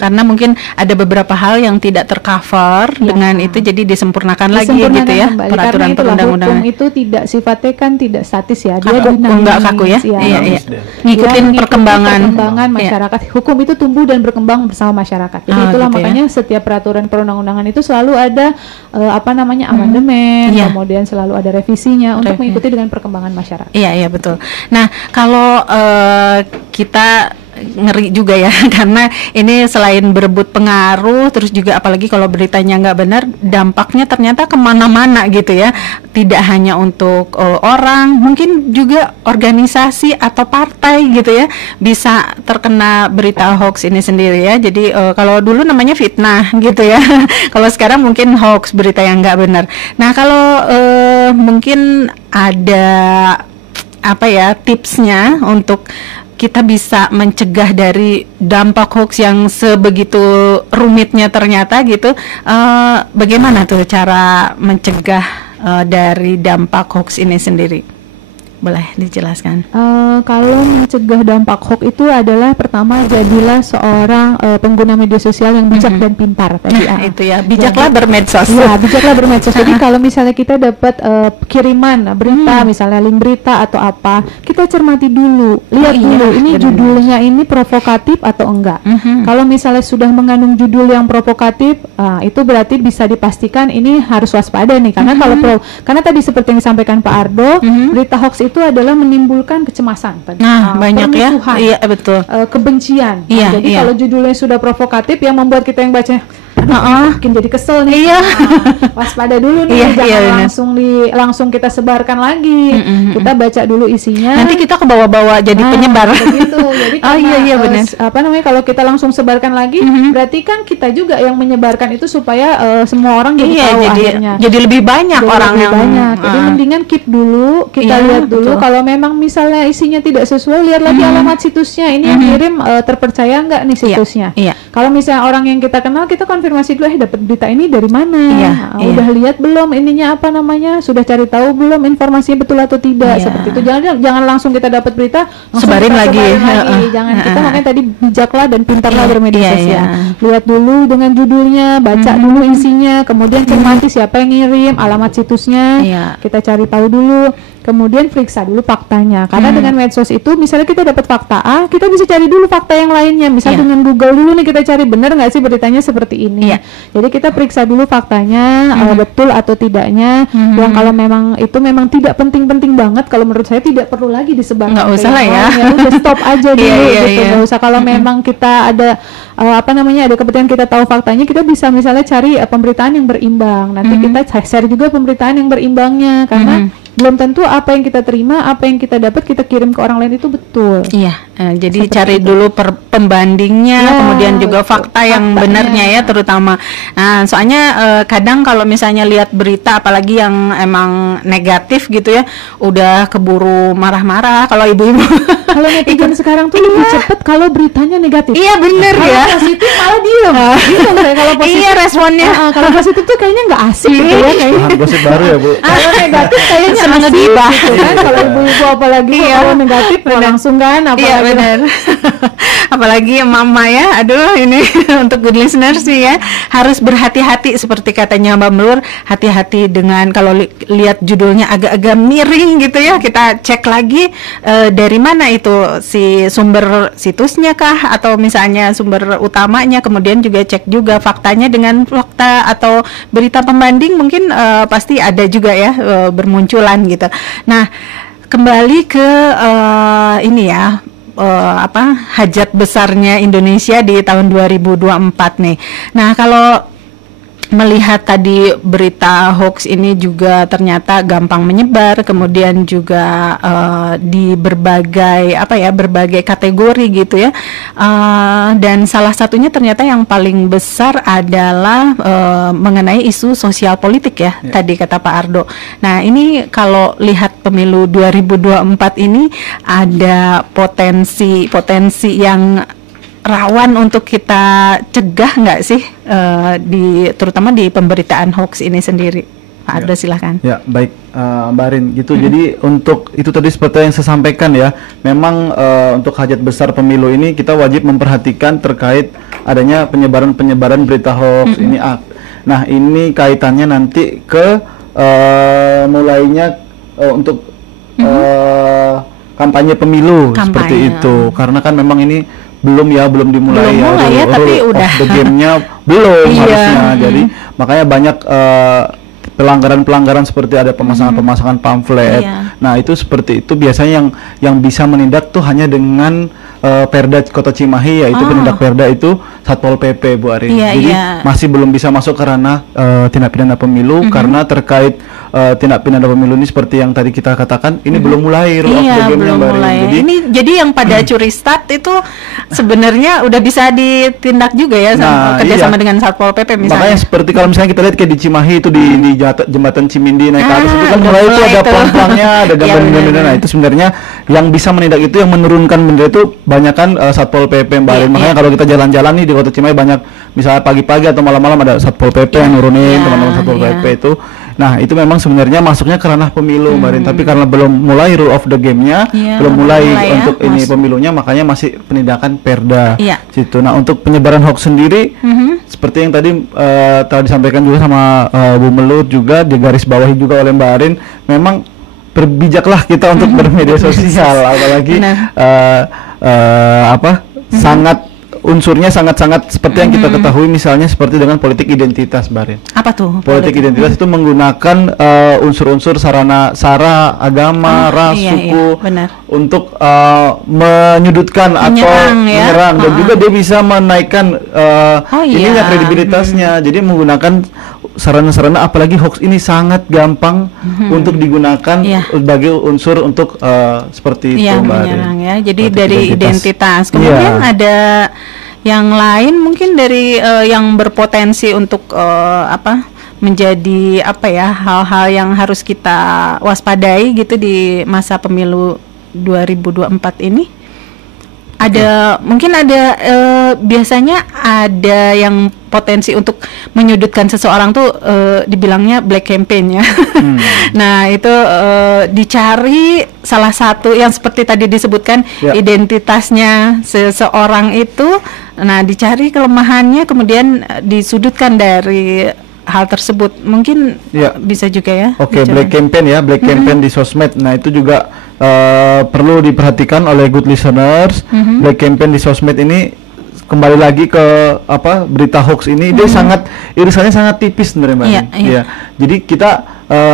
Karena mungkin ada beberapa hal yang tidak tercover dengan itu, jadi disempurnakan lagi gitu ya, kembali. Peraturan perundang-undangan. Hukum itu tidak sifatnya kan tidak statis ya, dia dinamis. Enggak kaku ya. Ngikutin perkembangan masyarakat. Hukum itu tumbuh dan berkembang bersama masyarakat. Jadi itulah makanya setiap peraturan perundang-undangan itu selalu ada amandemen, kemudian selalu ada revisinya untuk mengikuti dengan perkembangan masyarakat. Iya betul. Nah, kalau kita ngeri juga ya, karena ini selain berebut pengaruh, terus juga apalagi kalau beritanya nggak benar, dampaknya ternyata kemana-mana gitu ya, tidak hanya untuk orang, mungkin juga organisasi atau partai gitu ya, bisa terkena berita hoax ini sendiri ya. Jadi kalau dulu namanya fitnah gitu ya, kalau sekarang mungkin hoax, berita yang nggak benar. Nah, kalau mungkin ada tipsnya untuk kita bisa mencegah dari dampak hoax yang sebegitu rumitnya ternyata gitu, bagaimana tuh cara mencegah dari dampak hoax ini sendiri? Boleh dijelaskan? Kalau mencegah dampak hoax itu adalah pertama, jadilah seorang pengguna media sosial yang bijak dan pintar tadi. Itu ya, bijaklah bermedsos. Ya, bijaklah bermedsos. Jadi kalau misalnya kita dapat kiriman berita, misalnya link berita atau apa, kita cermati dulu, lihat dulu ini judulnya ini provokatif atau enggak. Kalau misalnya sudah mengandung judul yang provokatif, itu berarti bisa dipastikan ini harus waspada nih, karena karena tadi seperti yang disampaikan Pak Ardo, berita hoax itu adalah menimbulkan kecemasan, banyak ya, iya betul, kebencian. Jadi kalau judulnya sudah provokatif, yang membuat kita yang baca makin jadi kesel nih. Waspada dulu nih, jangan langsung kita sebarkan lagi. Kita baca dulu isinya. Nanti kita kebawa-bawa jadi penyebar. Begitu. Jadi benar. Kalau kita langsung sebarkan lagi, berarti kan kita juga yang menyebarkan itu supaya semua orang jadi tahu akhirnya. Jadi lebih banyak orang yang banyak. Jadi mendingan keep dulu, kita lihat dulu. Kalau memang misalnya isinya tidak sesuai, lihat lagi alamat situsnya. Ini yang kirim terpercaya nggak nih situsnya? Kalau misalnya orang yang kita kenal, kita konfirmasi dulu, dapat berita ini dari mana? Udah lihat belum ininya sudah cari tahu belum informasinya betul atau tidak? Seperti itu. Jangan langsung kita dapat berita sebarin lagi. Jangan, kita makanya tadi bijaklah dan pintarlah bermedia sosial. Lihat dulu dengan judulnya, baca dulu isinya, kemudian cermati siapa yang ngirim, alamat situsnya, kita cari tahu dulu. Kemudian periksa dulu faktanya, karena dengan medsos itu misalnya kita dapat fakta A, kita bisa cari dulu fakta yang lainnya, misalnya dengan Google dulu nih, kita cari benar nggak sih beritanya seperti ini. Jadi kita periksa dulu faktanya, betul atau tidaknya. Yang kalau memang itu memang tidak penting-penting banget, kalau menurut saya tidak perlu lagi disebarkan. Nggak usah lah ya. Udah stop aja dulu gitu. Nggak usah. Kalau memang kita ada ada kepentingan kita tahu faktanya, kita bisa misalnya cari pemberitaan yang berimbang. Nanti kita share juga pemberitaan yang berimbangnya, karena belum tentu apa yang kita terima, apa yang kita dapat kita kirim ke orang lain itu betul. Iya, jadi Seperti cari itu. dulu pembandingnya, Ya, kemudian juga betul. fakta yang Faktanya. benarnya ya terutama. Nah, soalnya kadang kalau misalnya lihat berita apalagi yang emang negatif gitu ya, udah keburu marah-marah kalau ibu-ibu. Kalau netizen sekarang tuh lebih cepet kalau beritanya negatif. Iya bener Kalau ya. positif malah diem. Bingung saya kalau positif. Iya responnya. Kalau positif tuh kayaknya nggak asik gitu ya kayaknya. Bahan gosip baru ya Bu. Kalau negatif kayaknya Seneng asik ngegibah. gitu kan. Kalau ibu-ibu apalagi Iya. kalau negatif mau langsung kan apalagi. Iya benar. Apalagi mama ya, aduh ini untuk good listeners sih ya, harus berhati-hati seperti katanya Mbak Melur, hati-hati dengan kalau lihat judulnya agak-agak miring gitu ya, kita cek lagi dari mana itu si sumber situsnya kah atau misalnya sumber utamanya, kemudian juga cek juga faktanya dengan fakta atau berita pembanding mungkin pasti ada juga ya bermunculan gitu. Nah, kembali ke ini ya, hajat besarnya Indonesia di tahun 2024 nih. Nah, kalau melihat tadi berita hoax ini juga ternyata gampang menyebar, kemudian juga di berbagai berbagai kategori gitu ya, dan salah satunya ternyata yang paling besar adalah mengenai isu sosial politik ya, tadi kata Pak Ardo. Nah ini kalau lihat pemilu 2024 ini ada potensi yang rawan untuk kita cegah nggak sih terutama di pemberitaan hoax ini sendiri, Pak Ardo silahkan. Ya baik Mbak Arin gitu. Jadi untuk itu tadi seperti yang saya sampaikan ya, memang untuk hajat besar pemilu ini kita wajib memperhatikan terkait adanya penyebaran berita hoax ini. Nah ini kaitannya nanti ke mulainya untuk kampanye pemilu seperti itu, karena kan memang ini belum dimulai ya, tapi udah the game-nya belum Iya. harusnya. Jadi makanya banyak pelanggaran seperti ada pemasangan pamflet. Iya. Nah, itu seperti itu biasanya yang bisa menindak tuh hanya dengan Perda Kota Cimahi, yaitu penindak Perda itu Satpol PP Bu Arin. Iya, Jadi iya. masih belum bisa masuk ke ranah tindak pidana pemilu karena terkait tindak pidana pemilu ini seperti yang tadi kita katakan ini belum mulai rule of the Iya, game-nya, belum Mbak Arin. mulai. Jadi Jadi yang pada curi start itu sebenarnya udah bisa ditindak juga ya Nah, kerjasama iya. dengan Satpol PP misalnya. makanya seperti kalau misalnya kita lihat kayak di Cimahi itu di jembatan Cimindi naik ke atas itu kan udah mulai itu mulai ada tuh. pelang-pelangnya, ada Iya, gambar-gambar. benar-benar. Nah, itu sebenarnya yang bisa menindak itu, yang menurunkan benda itu banyakan Satpol PP Mbak Arin. Iya, Makanya iya. kalau kita jalan-jalan nih di Kota Cimahi banyak misalnya pagi-pagi atau malam-malam ada Satpol PP yang nurunin Iya, teman-teman Satpol iya. PP itu. Nah, itu memang sebenarnya masuknya ke ranah pemilu Mbak Arin, tapi karena belum mulai rule of the game-nya, Iya, belum mulai ya, untuk ini pemilunya, makanya masih penindakan Perda Iya. situ. Nah, untuk penyebaran hoax sendiri seperti yang tadi telah disampaikan juga sama Bu Melur, juga digaris bawahi juga oleh Mbak Arin, memang berbijaklah kita untuk bermedia sosial, apalagi sangat unsurnya sangat-sangat seperti yang kita ketahui, misalnya seperti dengan politik identitas, Mbak Arin. Apa tuh? Politik identitas itu menggunakan unsur-unsur sara agama, ras, iya, suku iya, benar. untuk menyudutkan atau Menyerang, ya. menyerang, dan juga dia bisa menaikkan ininya, iya. kredibilitasnya. Jadi menggunakan sarana-sarana, apalagi hoax ini sangat gampang untuk digunakan Iya. sebagai unsur untuk seperti itu, Iya, Mbak Arin. menyerang ya. Jadi Politik dari identitas. Iya. Kemudian ada yang lain mungkin dari yang berpotensi untuk menjadi hal-hal yang harus kita waspadai gitu di masa pemilu 2024 ini. Ada mungkin ada biasanya ada yang potensi untuk menyudutkan seseorang tuh dibilangnya black campaign ya. Nah itu dicari salah satu yang seperti tadi disebutkan, Ya. identitasnya seseorang itu, nah dicari kelemahannya kemudian disudutkan dari hal tersebut, mungkin Ya. bisa juga ya. Oke, dicoba. black campaign ya, black campaign di sosmed. Nah, itu juga perlu diperhatikan oleh good listeners. Black campaign di sosmed ini kembali lagi ke berita hoax ini, dia irisannya sangat tipis sebenarnya, Mbak. Iya, iya. Jadi kita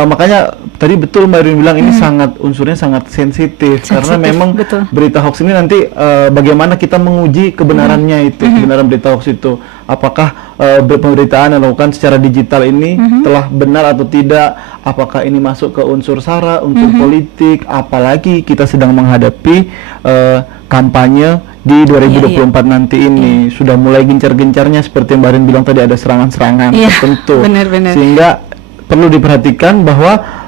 makanya tadi betul Mbak Irin bilang ini unsurnya sangat sensitif karena memang berita hoax ini nanti bagaimana kita menguji kebenarannya itu, kebenaran berita hoax itu. Apakah pemberitaan yang dilakukan secara digital ini telah benar atau tidak? Apakah ini masuk ke unsur sara, unsur politik? Apalagi kita sedang menghadapi kampanye di 2024 nanti ini sudah mulai gencar-gencarnya seperti yang Mbak Irin bilang tadi, ada serangan-serangan tertentu. Sehingga perlu diperhatikan bahwa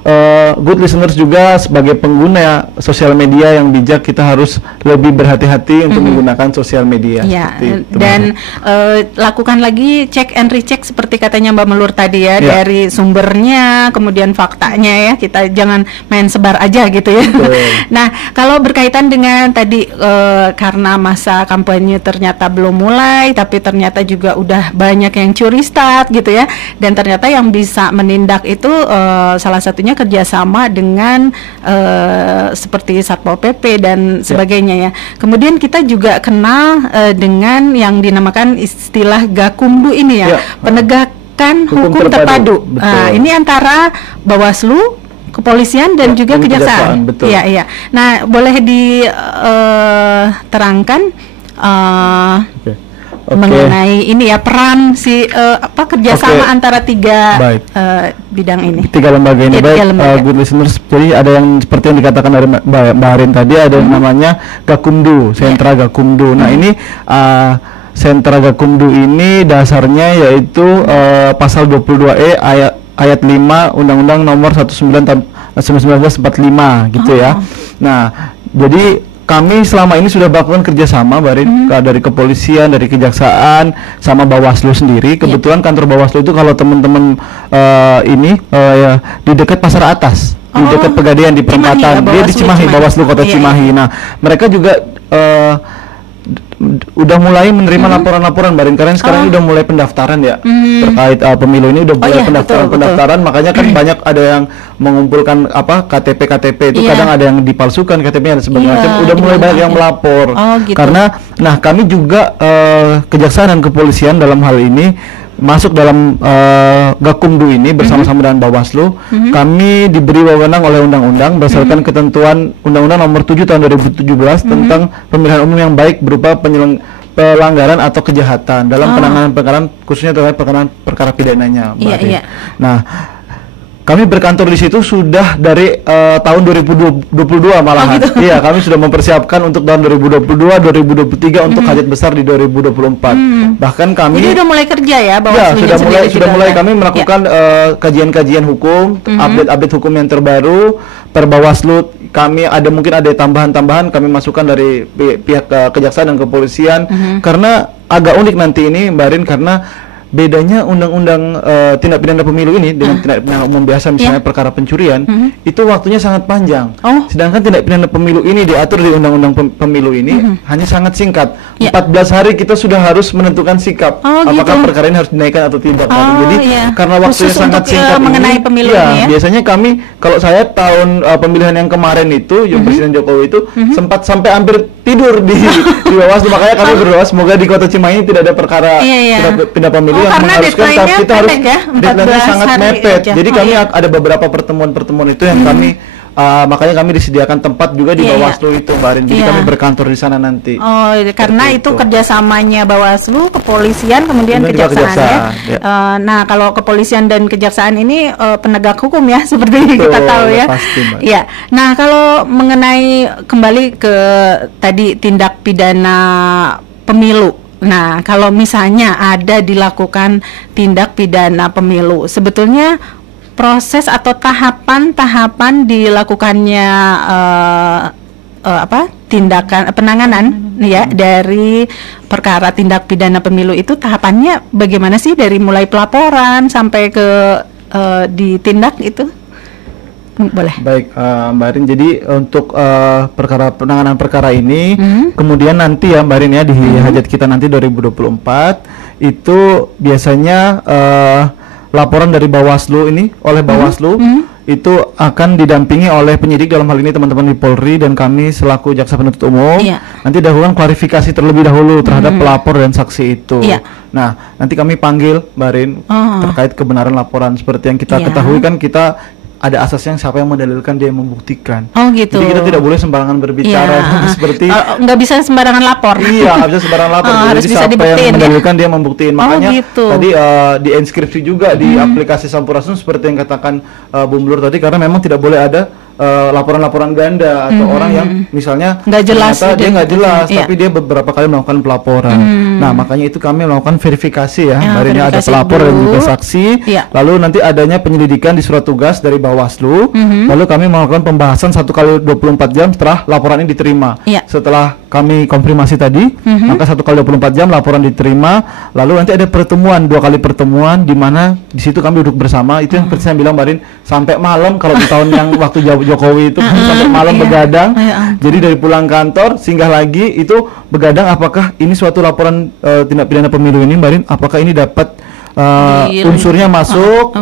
good listeners juga sebagai pengguna sosial media yang bijak, kita harus lebih berhati-hati untuk menggunakan sosial media. Dan lakukan lagi cek and recheck seperti katanya Mbak Melur tadi dari sumbernya, kemudian faktanya ya, kita jangan main sebar aja gitu ya. Nah, kalau berkaitan dengan tadi karena masa kampanye ternyata belum mulai, tapi ternyata juga udah banyak yang curi start gitu ya, dan ternyata yang bisa menindak itu salah satunya kerjasama dengan seperti Satpol PP dan sebagainya ya. Kemudian kita juga kenal dengan yang dinamakan istilah Gakumdu ini ya, penegakan hukum terpadu. Ini antara Bawaslu, kepolisian dan juga kejaksaan. Iya. Nah, boleh diterangkan mengenai ini ya, peran kerjasama antara tiga bidang ini, tiga lembaga ini. Good listeners, jadi ada yang seperti yang dikatakan dari Mbak Irin tadi, ada yang namanya Gakumdu, sentra Gakumdu. Nah, ini sentra Gakumdu ini dasarnya yaitu pasal 22E ayat 5 Undang-Undang Nomor 1945 gitu ya. Nah, jadi kami selama ini sudah melakukan kerjasama dari kepolisian, dari kejaksaan, sama Bawaslu sendiri. Kebetulan kantor Bawaslu itu kalau teman-teman di dekat Pasar Atas, di dekat Pegadaian, di perempatan, dia di Cimahi, Bawaslu Kota Cimahi. Nah, mereka juga udah mulai menerima laporan-laporan Mbak Irin, karena sekarang udah mulai pendaftaran ya terkait pemilu ini, udah mulai pendaftaran. Makanya kan banyak ada yang mengumpulkan KTP itu, kadang ada yang dipalsukan KTP-nya dan sebagainya, udah mulai banyak yang melapor. Karena kami juga kejaksaan dan kepolisian dalam hal ini masuk dalam Gakumdu ini bersama-sama dengan Bawaslu. Kami diberi wewenang oleh undang-undang berdasarkan ketentuan Undang-Undang Nomor 7 Tahun 2017 tentang pemilihan umum yang baik berupa pelanggaran atau kejahatan dalam penanganan perkara, khususnya terkait perkara pidananya. Nah, kami berkantor di situ sudah dari tahun 2022 malahan. Iya, kami sudah mempersiapkan untuk tahun 2022, 2023 untuk hajat besar di 2024. Bahkan kami jadi udah mulai kerja ya, sudah mulai kami melakukan kajian-kajian hukum, update hukum yang terbaru. Per Bawaslu kami mungkin ada tambahan-tambahan kami masukkan dari pihak kejaksaan dan kepolisian, karena agak unik nanti ini Mbak Irin, karena bedanya undang-undang tindak pidana pemilu ini dengan tindak pidana umum biasa, misalnya perkara pencurian, itu waktunya sangat panjang. Sedangkan tindak pidana pemilu ini diatur di undang-undang pemilu ini hanya sangat singkat. 14 hari kita sudah harus menentukan sikap apakah perkara ini harus dinaikkan atau tidak. Jadi karena waktunya sangat singkat mengenai pemilu ini ya. Biasanya kami, kalau saya tahun pemilihan yang kemarin itu, yang Presiden Jokowi itu sempat sampai hampir tidur di Bawaslu. Makanya kami berdoa semoga di Kota Cimahi tidak ada perkara pindah pemilu yang mengharuskan kita harus deadline-nya sangat mepet. Jadi kami ada beberapa pertemuan itu yang kami makanya kami disediakan tempat juga di Bawaslu itu, Mbak Irin. Jadi kami berkantor di sana nanti. Karena itu kerjasamanya Bawaslu, kepolisian, kemudian kejaksaan. Nah, kalau kepolisian dan kejaksaan ini penegak hukum ya, seperti kita tahu ya. Pasti, Mbak. Ya. Nah, kalau mengenai kembali ke tadi tindak pidana pemilu. Nah, kalau misalnya ada dilakukan tindak pidana pemilu, sebetulnya proses atau tahapan dilakukannya tindakan penanganan ya dari perkara tindak pidana pemilu itu, tahapannya bagaimana sih dari mulai pelaporan sampai ke ditindak itu? Boleh. Baik, Mbak Irin. Jadi untuk penanganan perkara ini, kemudian nanti ya Mbak Irin ya, di hajat kita nanti 2024 itu biasanya laporan dari Bawaslu ini oleh Bawaslu itu akan didampingi oleh penyidik, dalam hal ini teman-teman di Polri dan kami selaku jaksa penuntut umum. Nanti dilakukan klarifikasi terlebih dahulu terhadap pelapor dan saksi itu. Nah, nanti kami panggil Mbak Irin terkait kebenaran laporan. Seperti yang kita ketahui kan, kita ada asasnya siapa yang mendalilkan dia yang membuktikan. Oh gitu. Jadi kita tidak boleh sembarangan berbicara seperti nggak bisa sembarangan lapor. Iya, nggak bisa sembarangan lapor. Harus Jadi bisa siapa dibuktiin, yang mendalilkan dia membuktiin. Makanya gitu. tadi di inskripsi juga di aplikasi Sampurasun seperti yang katakan Bu Mlur tadi, karena memang tidak boleh ada laporan-laporan ganda atau orang yang misalnya nggak jelas, dia nggak jelas, tapi dia beberapa kali melakukan pelaporan. Nah, makanya itu kami melakukan verifikasi ya. Hari ini ada pelapor dan juga saksi. Lalu nanti adanya penyelidikan di surat tugas dari Bawaslu. Lalu kami melakukan pembahasan 1 kali 24 jam setelah laporan ini diterima. Setelah kami konfirmasi tadi, maka 1 kali 24 jam laporan diterima. Lalu nanti ada pertemuan, 2 kali pertemuan di mana di situ kami duduk bersama. Itu yang seperti saya bilang Barin, sampai malam kalau di tahun yang waktu Jokowi itu sampai malam begadang. Jadi dari pulang kantor singgah lagi itu begadang, apakah ini suatu laporan tindak pidana pemilu ini Barin, apakah ini dapat unsurnya masuk,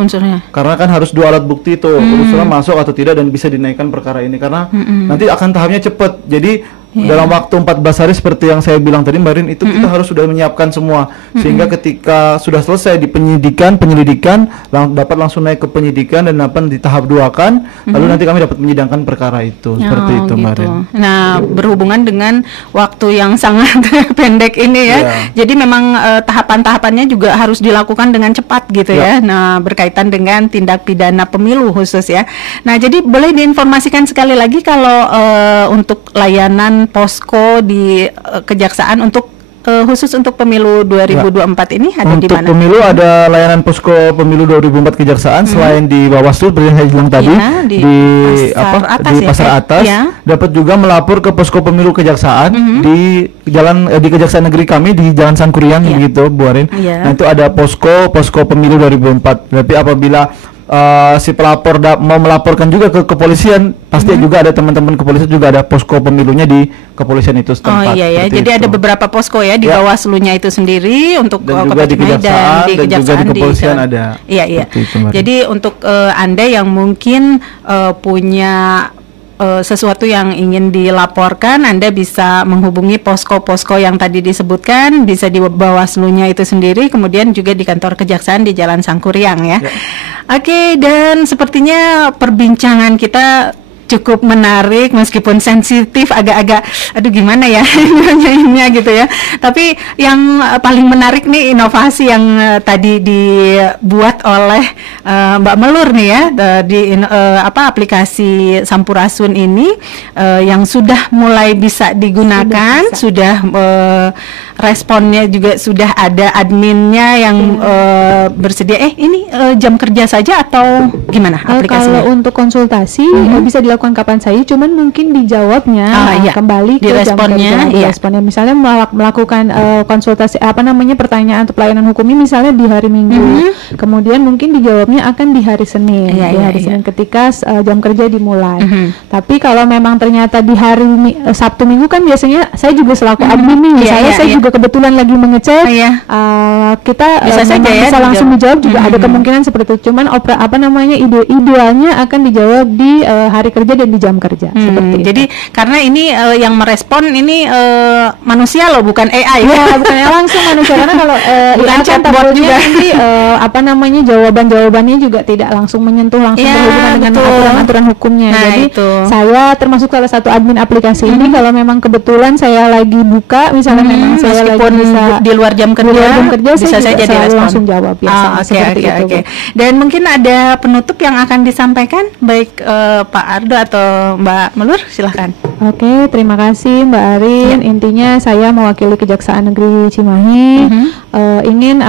karena kan harus 2 alat bukti itu, unsurnya masuk atau tidak dan bisa dinaikkan perkara ini, karena nanti akan tahapnya cepat. Jadi dalam waktu 14 hari seperti yang saya bilang tadi Mbak Rin, itu kita harus sudah menyiapkan semua, sehingga ketika sudah selesai di penyelidikan dapat langsung naik ke penyidikan dan dapat di tahap 2 kan, lalu nanti kami dapat menyidangkan perkara itu. Seperti itu Mbak Rin. Nah, berhubungan dengan waktu yang sangat pendek ini ya, jadi memang tahapan-tahapannya juga harus dilakukan dengan cepat gitu ya. Nah, berkaitan dengan tindak pidana pemilu khusus ya. Nah, jadi boleh diinformasikan sekali lagi kalau untuk layanan posko di Kejaksaan untuk khusus untuk pemilu 2024 ini ada di mana? Untuk pemilu ada layanan posko pemilu 2024 Kejaksaan selain di Bawaslu seperti yang saya bilang tadi, di Pasar Atas, dapat juga melapor ke posko pemilu Kejaksaan di Kejaksaan Negeri kami di Jalan Sangkuriang begitu Bu Arin. Nah, itu ada posko pemilu 2024. Tapi apabila si pelapor mau melaporkan juga ke kepolisian, pasti juga ada teman-teman kepolisian juga ada posko pemilunya di kepolisian itu setempat. Jadi ada beberapa posko ya di Bawaslu-nya itu sendiri untuk dan juga di Kejaksaan, dan juga di kepolisian ada. Jadi untuk Anda yang mungkin punya sesuatu yang ingin dilaporkan, Anda bisa menghubungi posko-posko yang tadi disebutkan, bisa di Bawaslu-nya itu sendiri, kemudian juga di kantor Kejaksaan di Jalan Sangkuriang ya. Oke, dan sepertinya perbincangan kita cukup menarik meskipun sensitif, agak-agak aduh gimana ya nyanyinya gitu ya. Tapi yang paling menarik nih inovasi yang tadi dibuat oleh Mbak Melur nih ya di aplikasi Sampurasun ini yang sudah mulai bisa digunakan, sudah responnya juga sudah ada adminnya yang bersedia. Ini jam kerja saja atau gimana aplikasinya? Kalau untuk konsultasi bisa dilakukan kapan saja, cuman mungkin dijawabnya kembali ke jam kerja. Responnya misalnya melakukan konsultasi pertanyaan atau pelayanan hukumnya misalnya di hari Minggu, kemudian mungkin dijawabnya akan di hari Senin, Senin ketika jam kerja dimulai. Tapi kalau memang ternyata di hari Sabtu Minggu kan biasanya saya juga selaku admin nih, misalnya saya juga kebetulan lagi mengecek, kita bisa langsung dijawab juga ada kemungkinan seperti itu. Cuman idealnya akan dijawab di hari kerja dan di jam kerja seperti itu. Jadi karena ini yang merespon ini manusia loh, bukan AI bukan langsung manusia, karena kalau bukan chatbot juga nanti jawabannya juga tidak langsung menyentuh berhubungan dengan aturan-aturan hukumnya. Jadi saya termasuk salah satu admin aplikasi ini, kalau memang kebetulan saya lagi buka misalnya memang saya lagi di luar jam kerja bisa saja direspon, langsung jawab seperti itu. Dan mungkin ada penutup yang akan disampaikan baik Pak Ardo atau Mbak Melur, silahkan. Oke, terima kasih Mbak Arin. Intinya saya mewakili Kejaksaan Negeri Cimahi ingin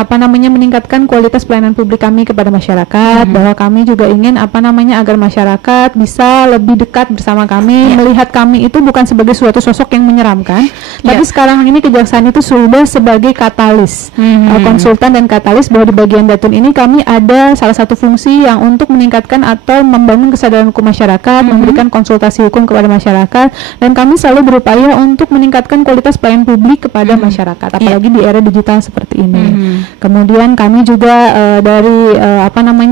meningkatkan kualitas pelayanan publik kami kepada masyarakat, bahwa kami juga ingin agar masyarakat bisa lebih dekat bersama kami, melihat kami itu bukan sebagai suatu sosok yang menyeramkan, tapi sekarang ini Kejaksaan itu sudah sebagai katalis, konsultan dan katalis, bahwa di bagian Datun ini kami ada salah satu fungsi yang untuk meningkatkan atau membangun kesadaran hukum masyarakat, memberikan konsultasi hukum kepada masyarakat, dan kami selalu berupaya untuk meningkatkan kualitas pelayanan publik kepada masyarakat, apalagi di era digital seperti ini. Kemudian kami juga dari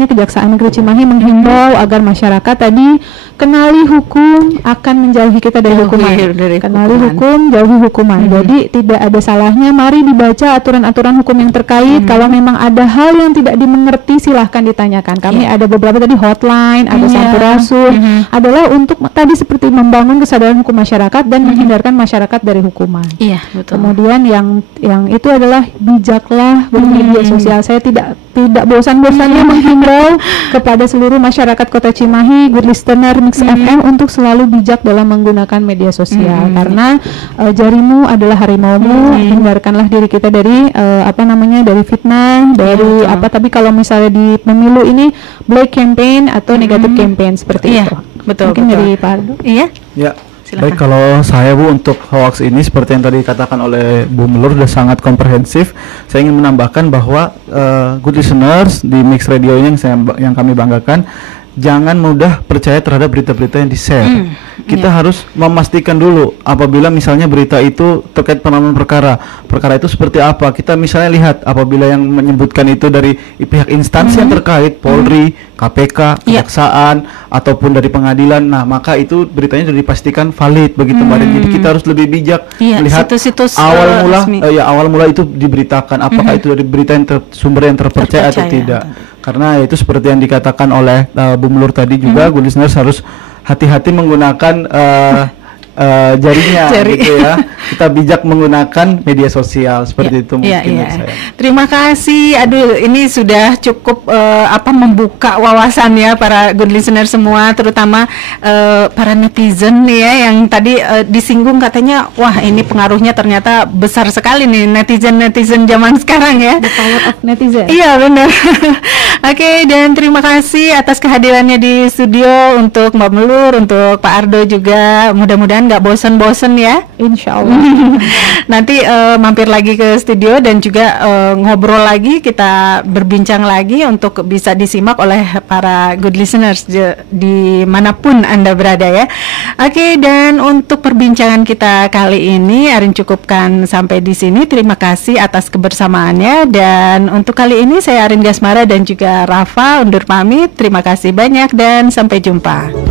Kejaksaan Negeri Cimahi menghimbau agar masyarakat tadi kenali hukum akan menjauhi kita dari hukuman. Kenali hukum, jauhi hukuman. Jadi tidak ada salahnya, mari dibaca aturan-aturan hukum yang terkait. Kalau memang ada hal yang tidak dimengerti, silahkan ditanyakan. Kami ada beberapa tadi hotline, ada sampurasun, adalah untuk tadi seperti membangun kesadaran hukum masyarakat dan menghindarkan masyarakat dari hukuman. Iya, betul. Kemudian yang itu adalah bijaklah bermedia sosial. Saya tidak bosan-bosannya menghimbau kepada seluruh masyarakat Kota Cimahi, good listener Mix FM untuk selalu bijak dalam menggunakan media sosial karena jarimu adalah harimaumu. Hindarkanlah diri kita dari dari fitnah, dari tapi kalau misalnya di pemilu ini black campaign atau negatif campaign seperti itu. Betul. Mungkin dari Pak Ardo. Iya. Ya. Silakan. Baik, kalau saya Bu untuk hoax ini seperti yang tadi dikatakan oleh Bu Melur sudah sangat komprehensif. Saya ingin menambahkan bahwa good listeners di Mix Radio ini yang kami banggakan, jangan mudah percaya terhadap berita-berita yang di-share. Kita harus memastikan dulu apabila misalnya berita itu terkait penanganan perkara itu seperti apa. Kita misalnya lihat apabila yang menyebutkan itu dari pihak instansi yang terkait, Polri, KPK, Kejaksaan ataupun dari pengadilan. Nah, maka itu beritanya sudah dipastikan valid begitu Mbak. Jadi kita harus lebih bijak melihat situs-situs awal mula itu diberitakan apakah itu dari berita yang sumber yang terpercaya atau tidak. Karena itu seperti yang dikatakan oleh Bu Melur tadi juga, good listeners harus hati-hati menggunakan jarinya gitu ya. Kita bijak menggunakan media sosial seperti itu mungkin saya. Terima kasih. Aduh, ini sudah cukup membuka wawasan ya para good listener semua, terutama para netizen ya yang tadi disinggung katanya, wah ini pengaruhnya ternyata besar sekali nih netizen zaman sekarang ya. The power of netizen. Iya benar. Oke, dan terima kasih atas kehadirannya di studio untuk Mbak Melur, untuk Pak Ardo juga. Mudah-mudahan nggak bosen-bosen ya. Insya Allah. Nanti mampir lagi ke studio dan juga ngobrol lagi, kita berbincang lagi untuk bisa disimak oleh para good listeners di manapun Anda berada ya. Oke, dan untuk perbincangan kita kali ini Arin cukupkan sampai di sini. Terima kasih atas kebersamaannya, dan untuk kali ini saya Arin Gasmara dan juga Rafa undur pamit. Terima kasih banyak dan sampai jumpa.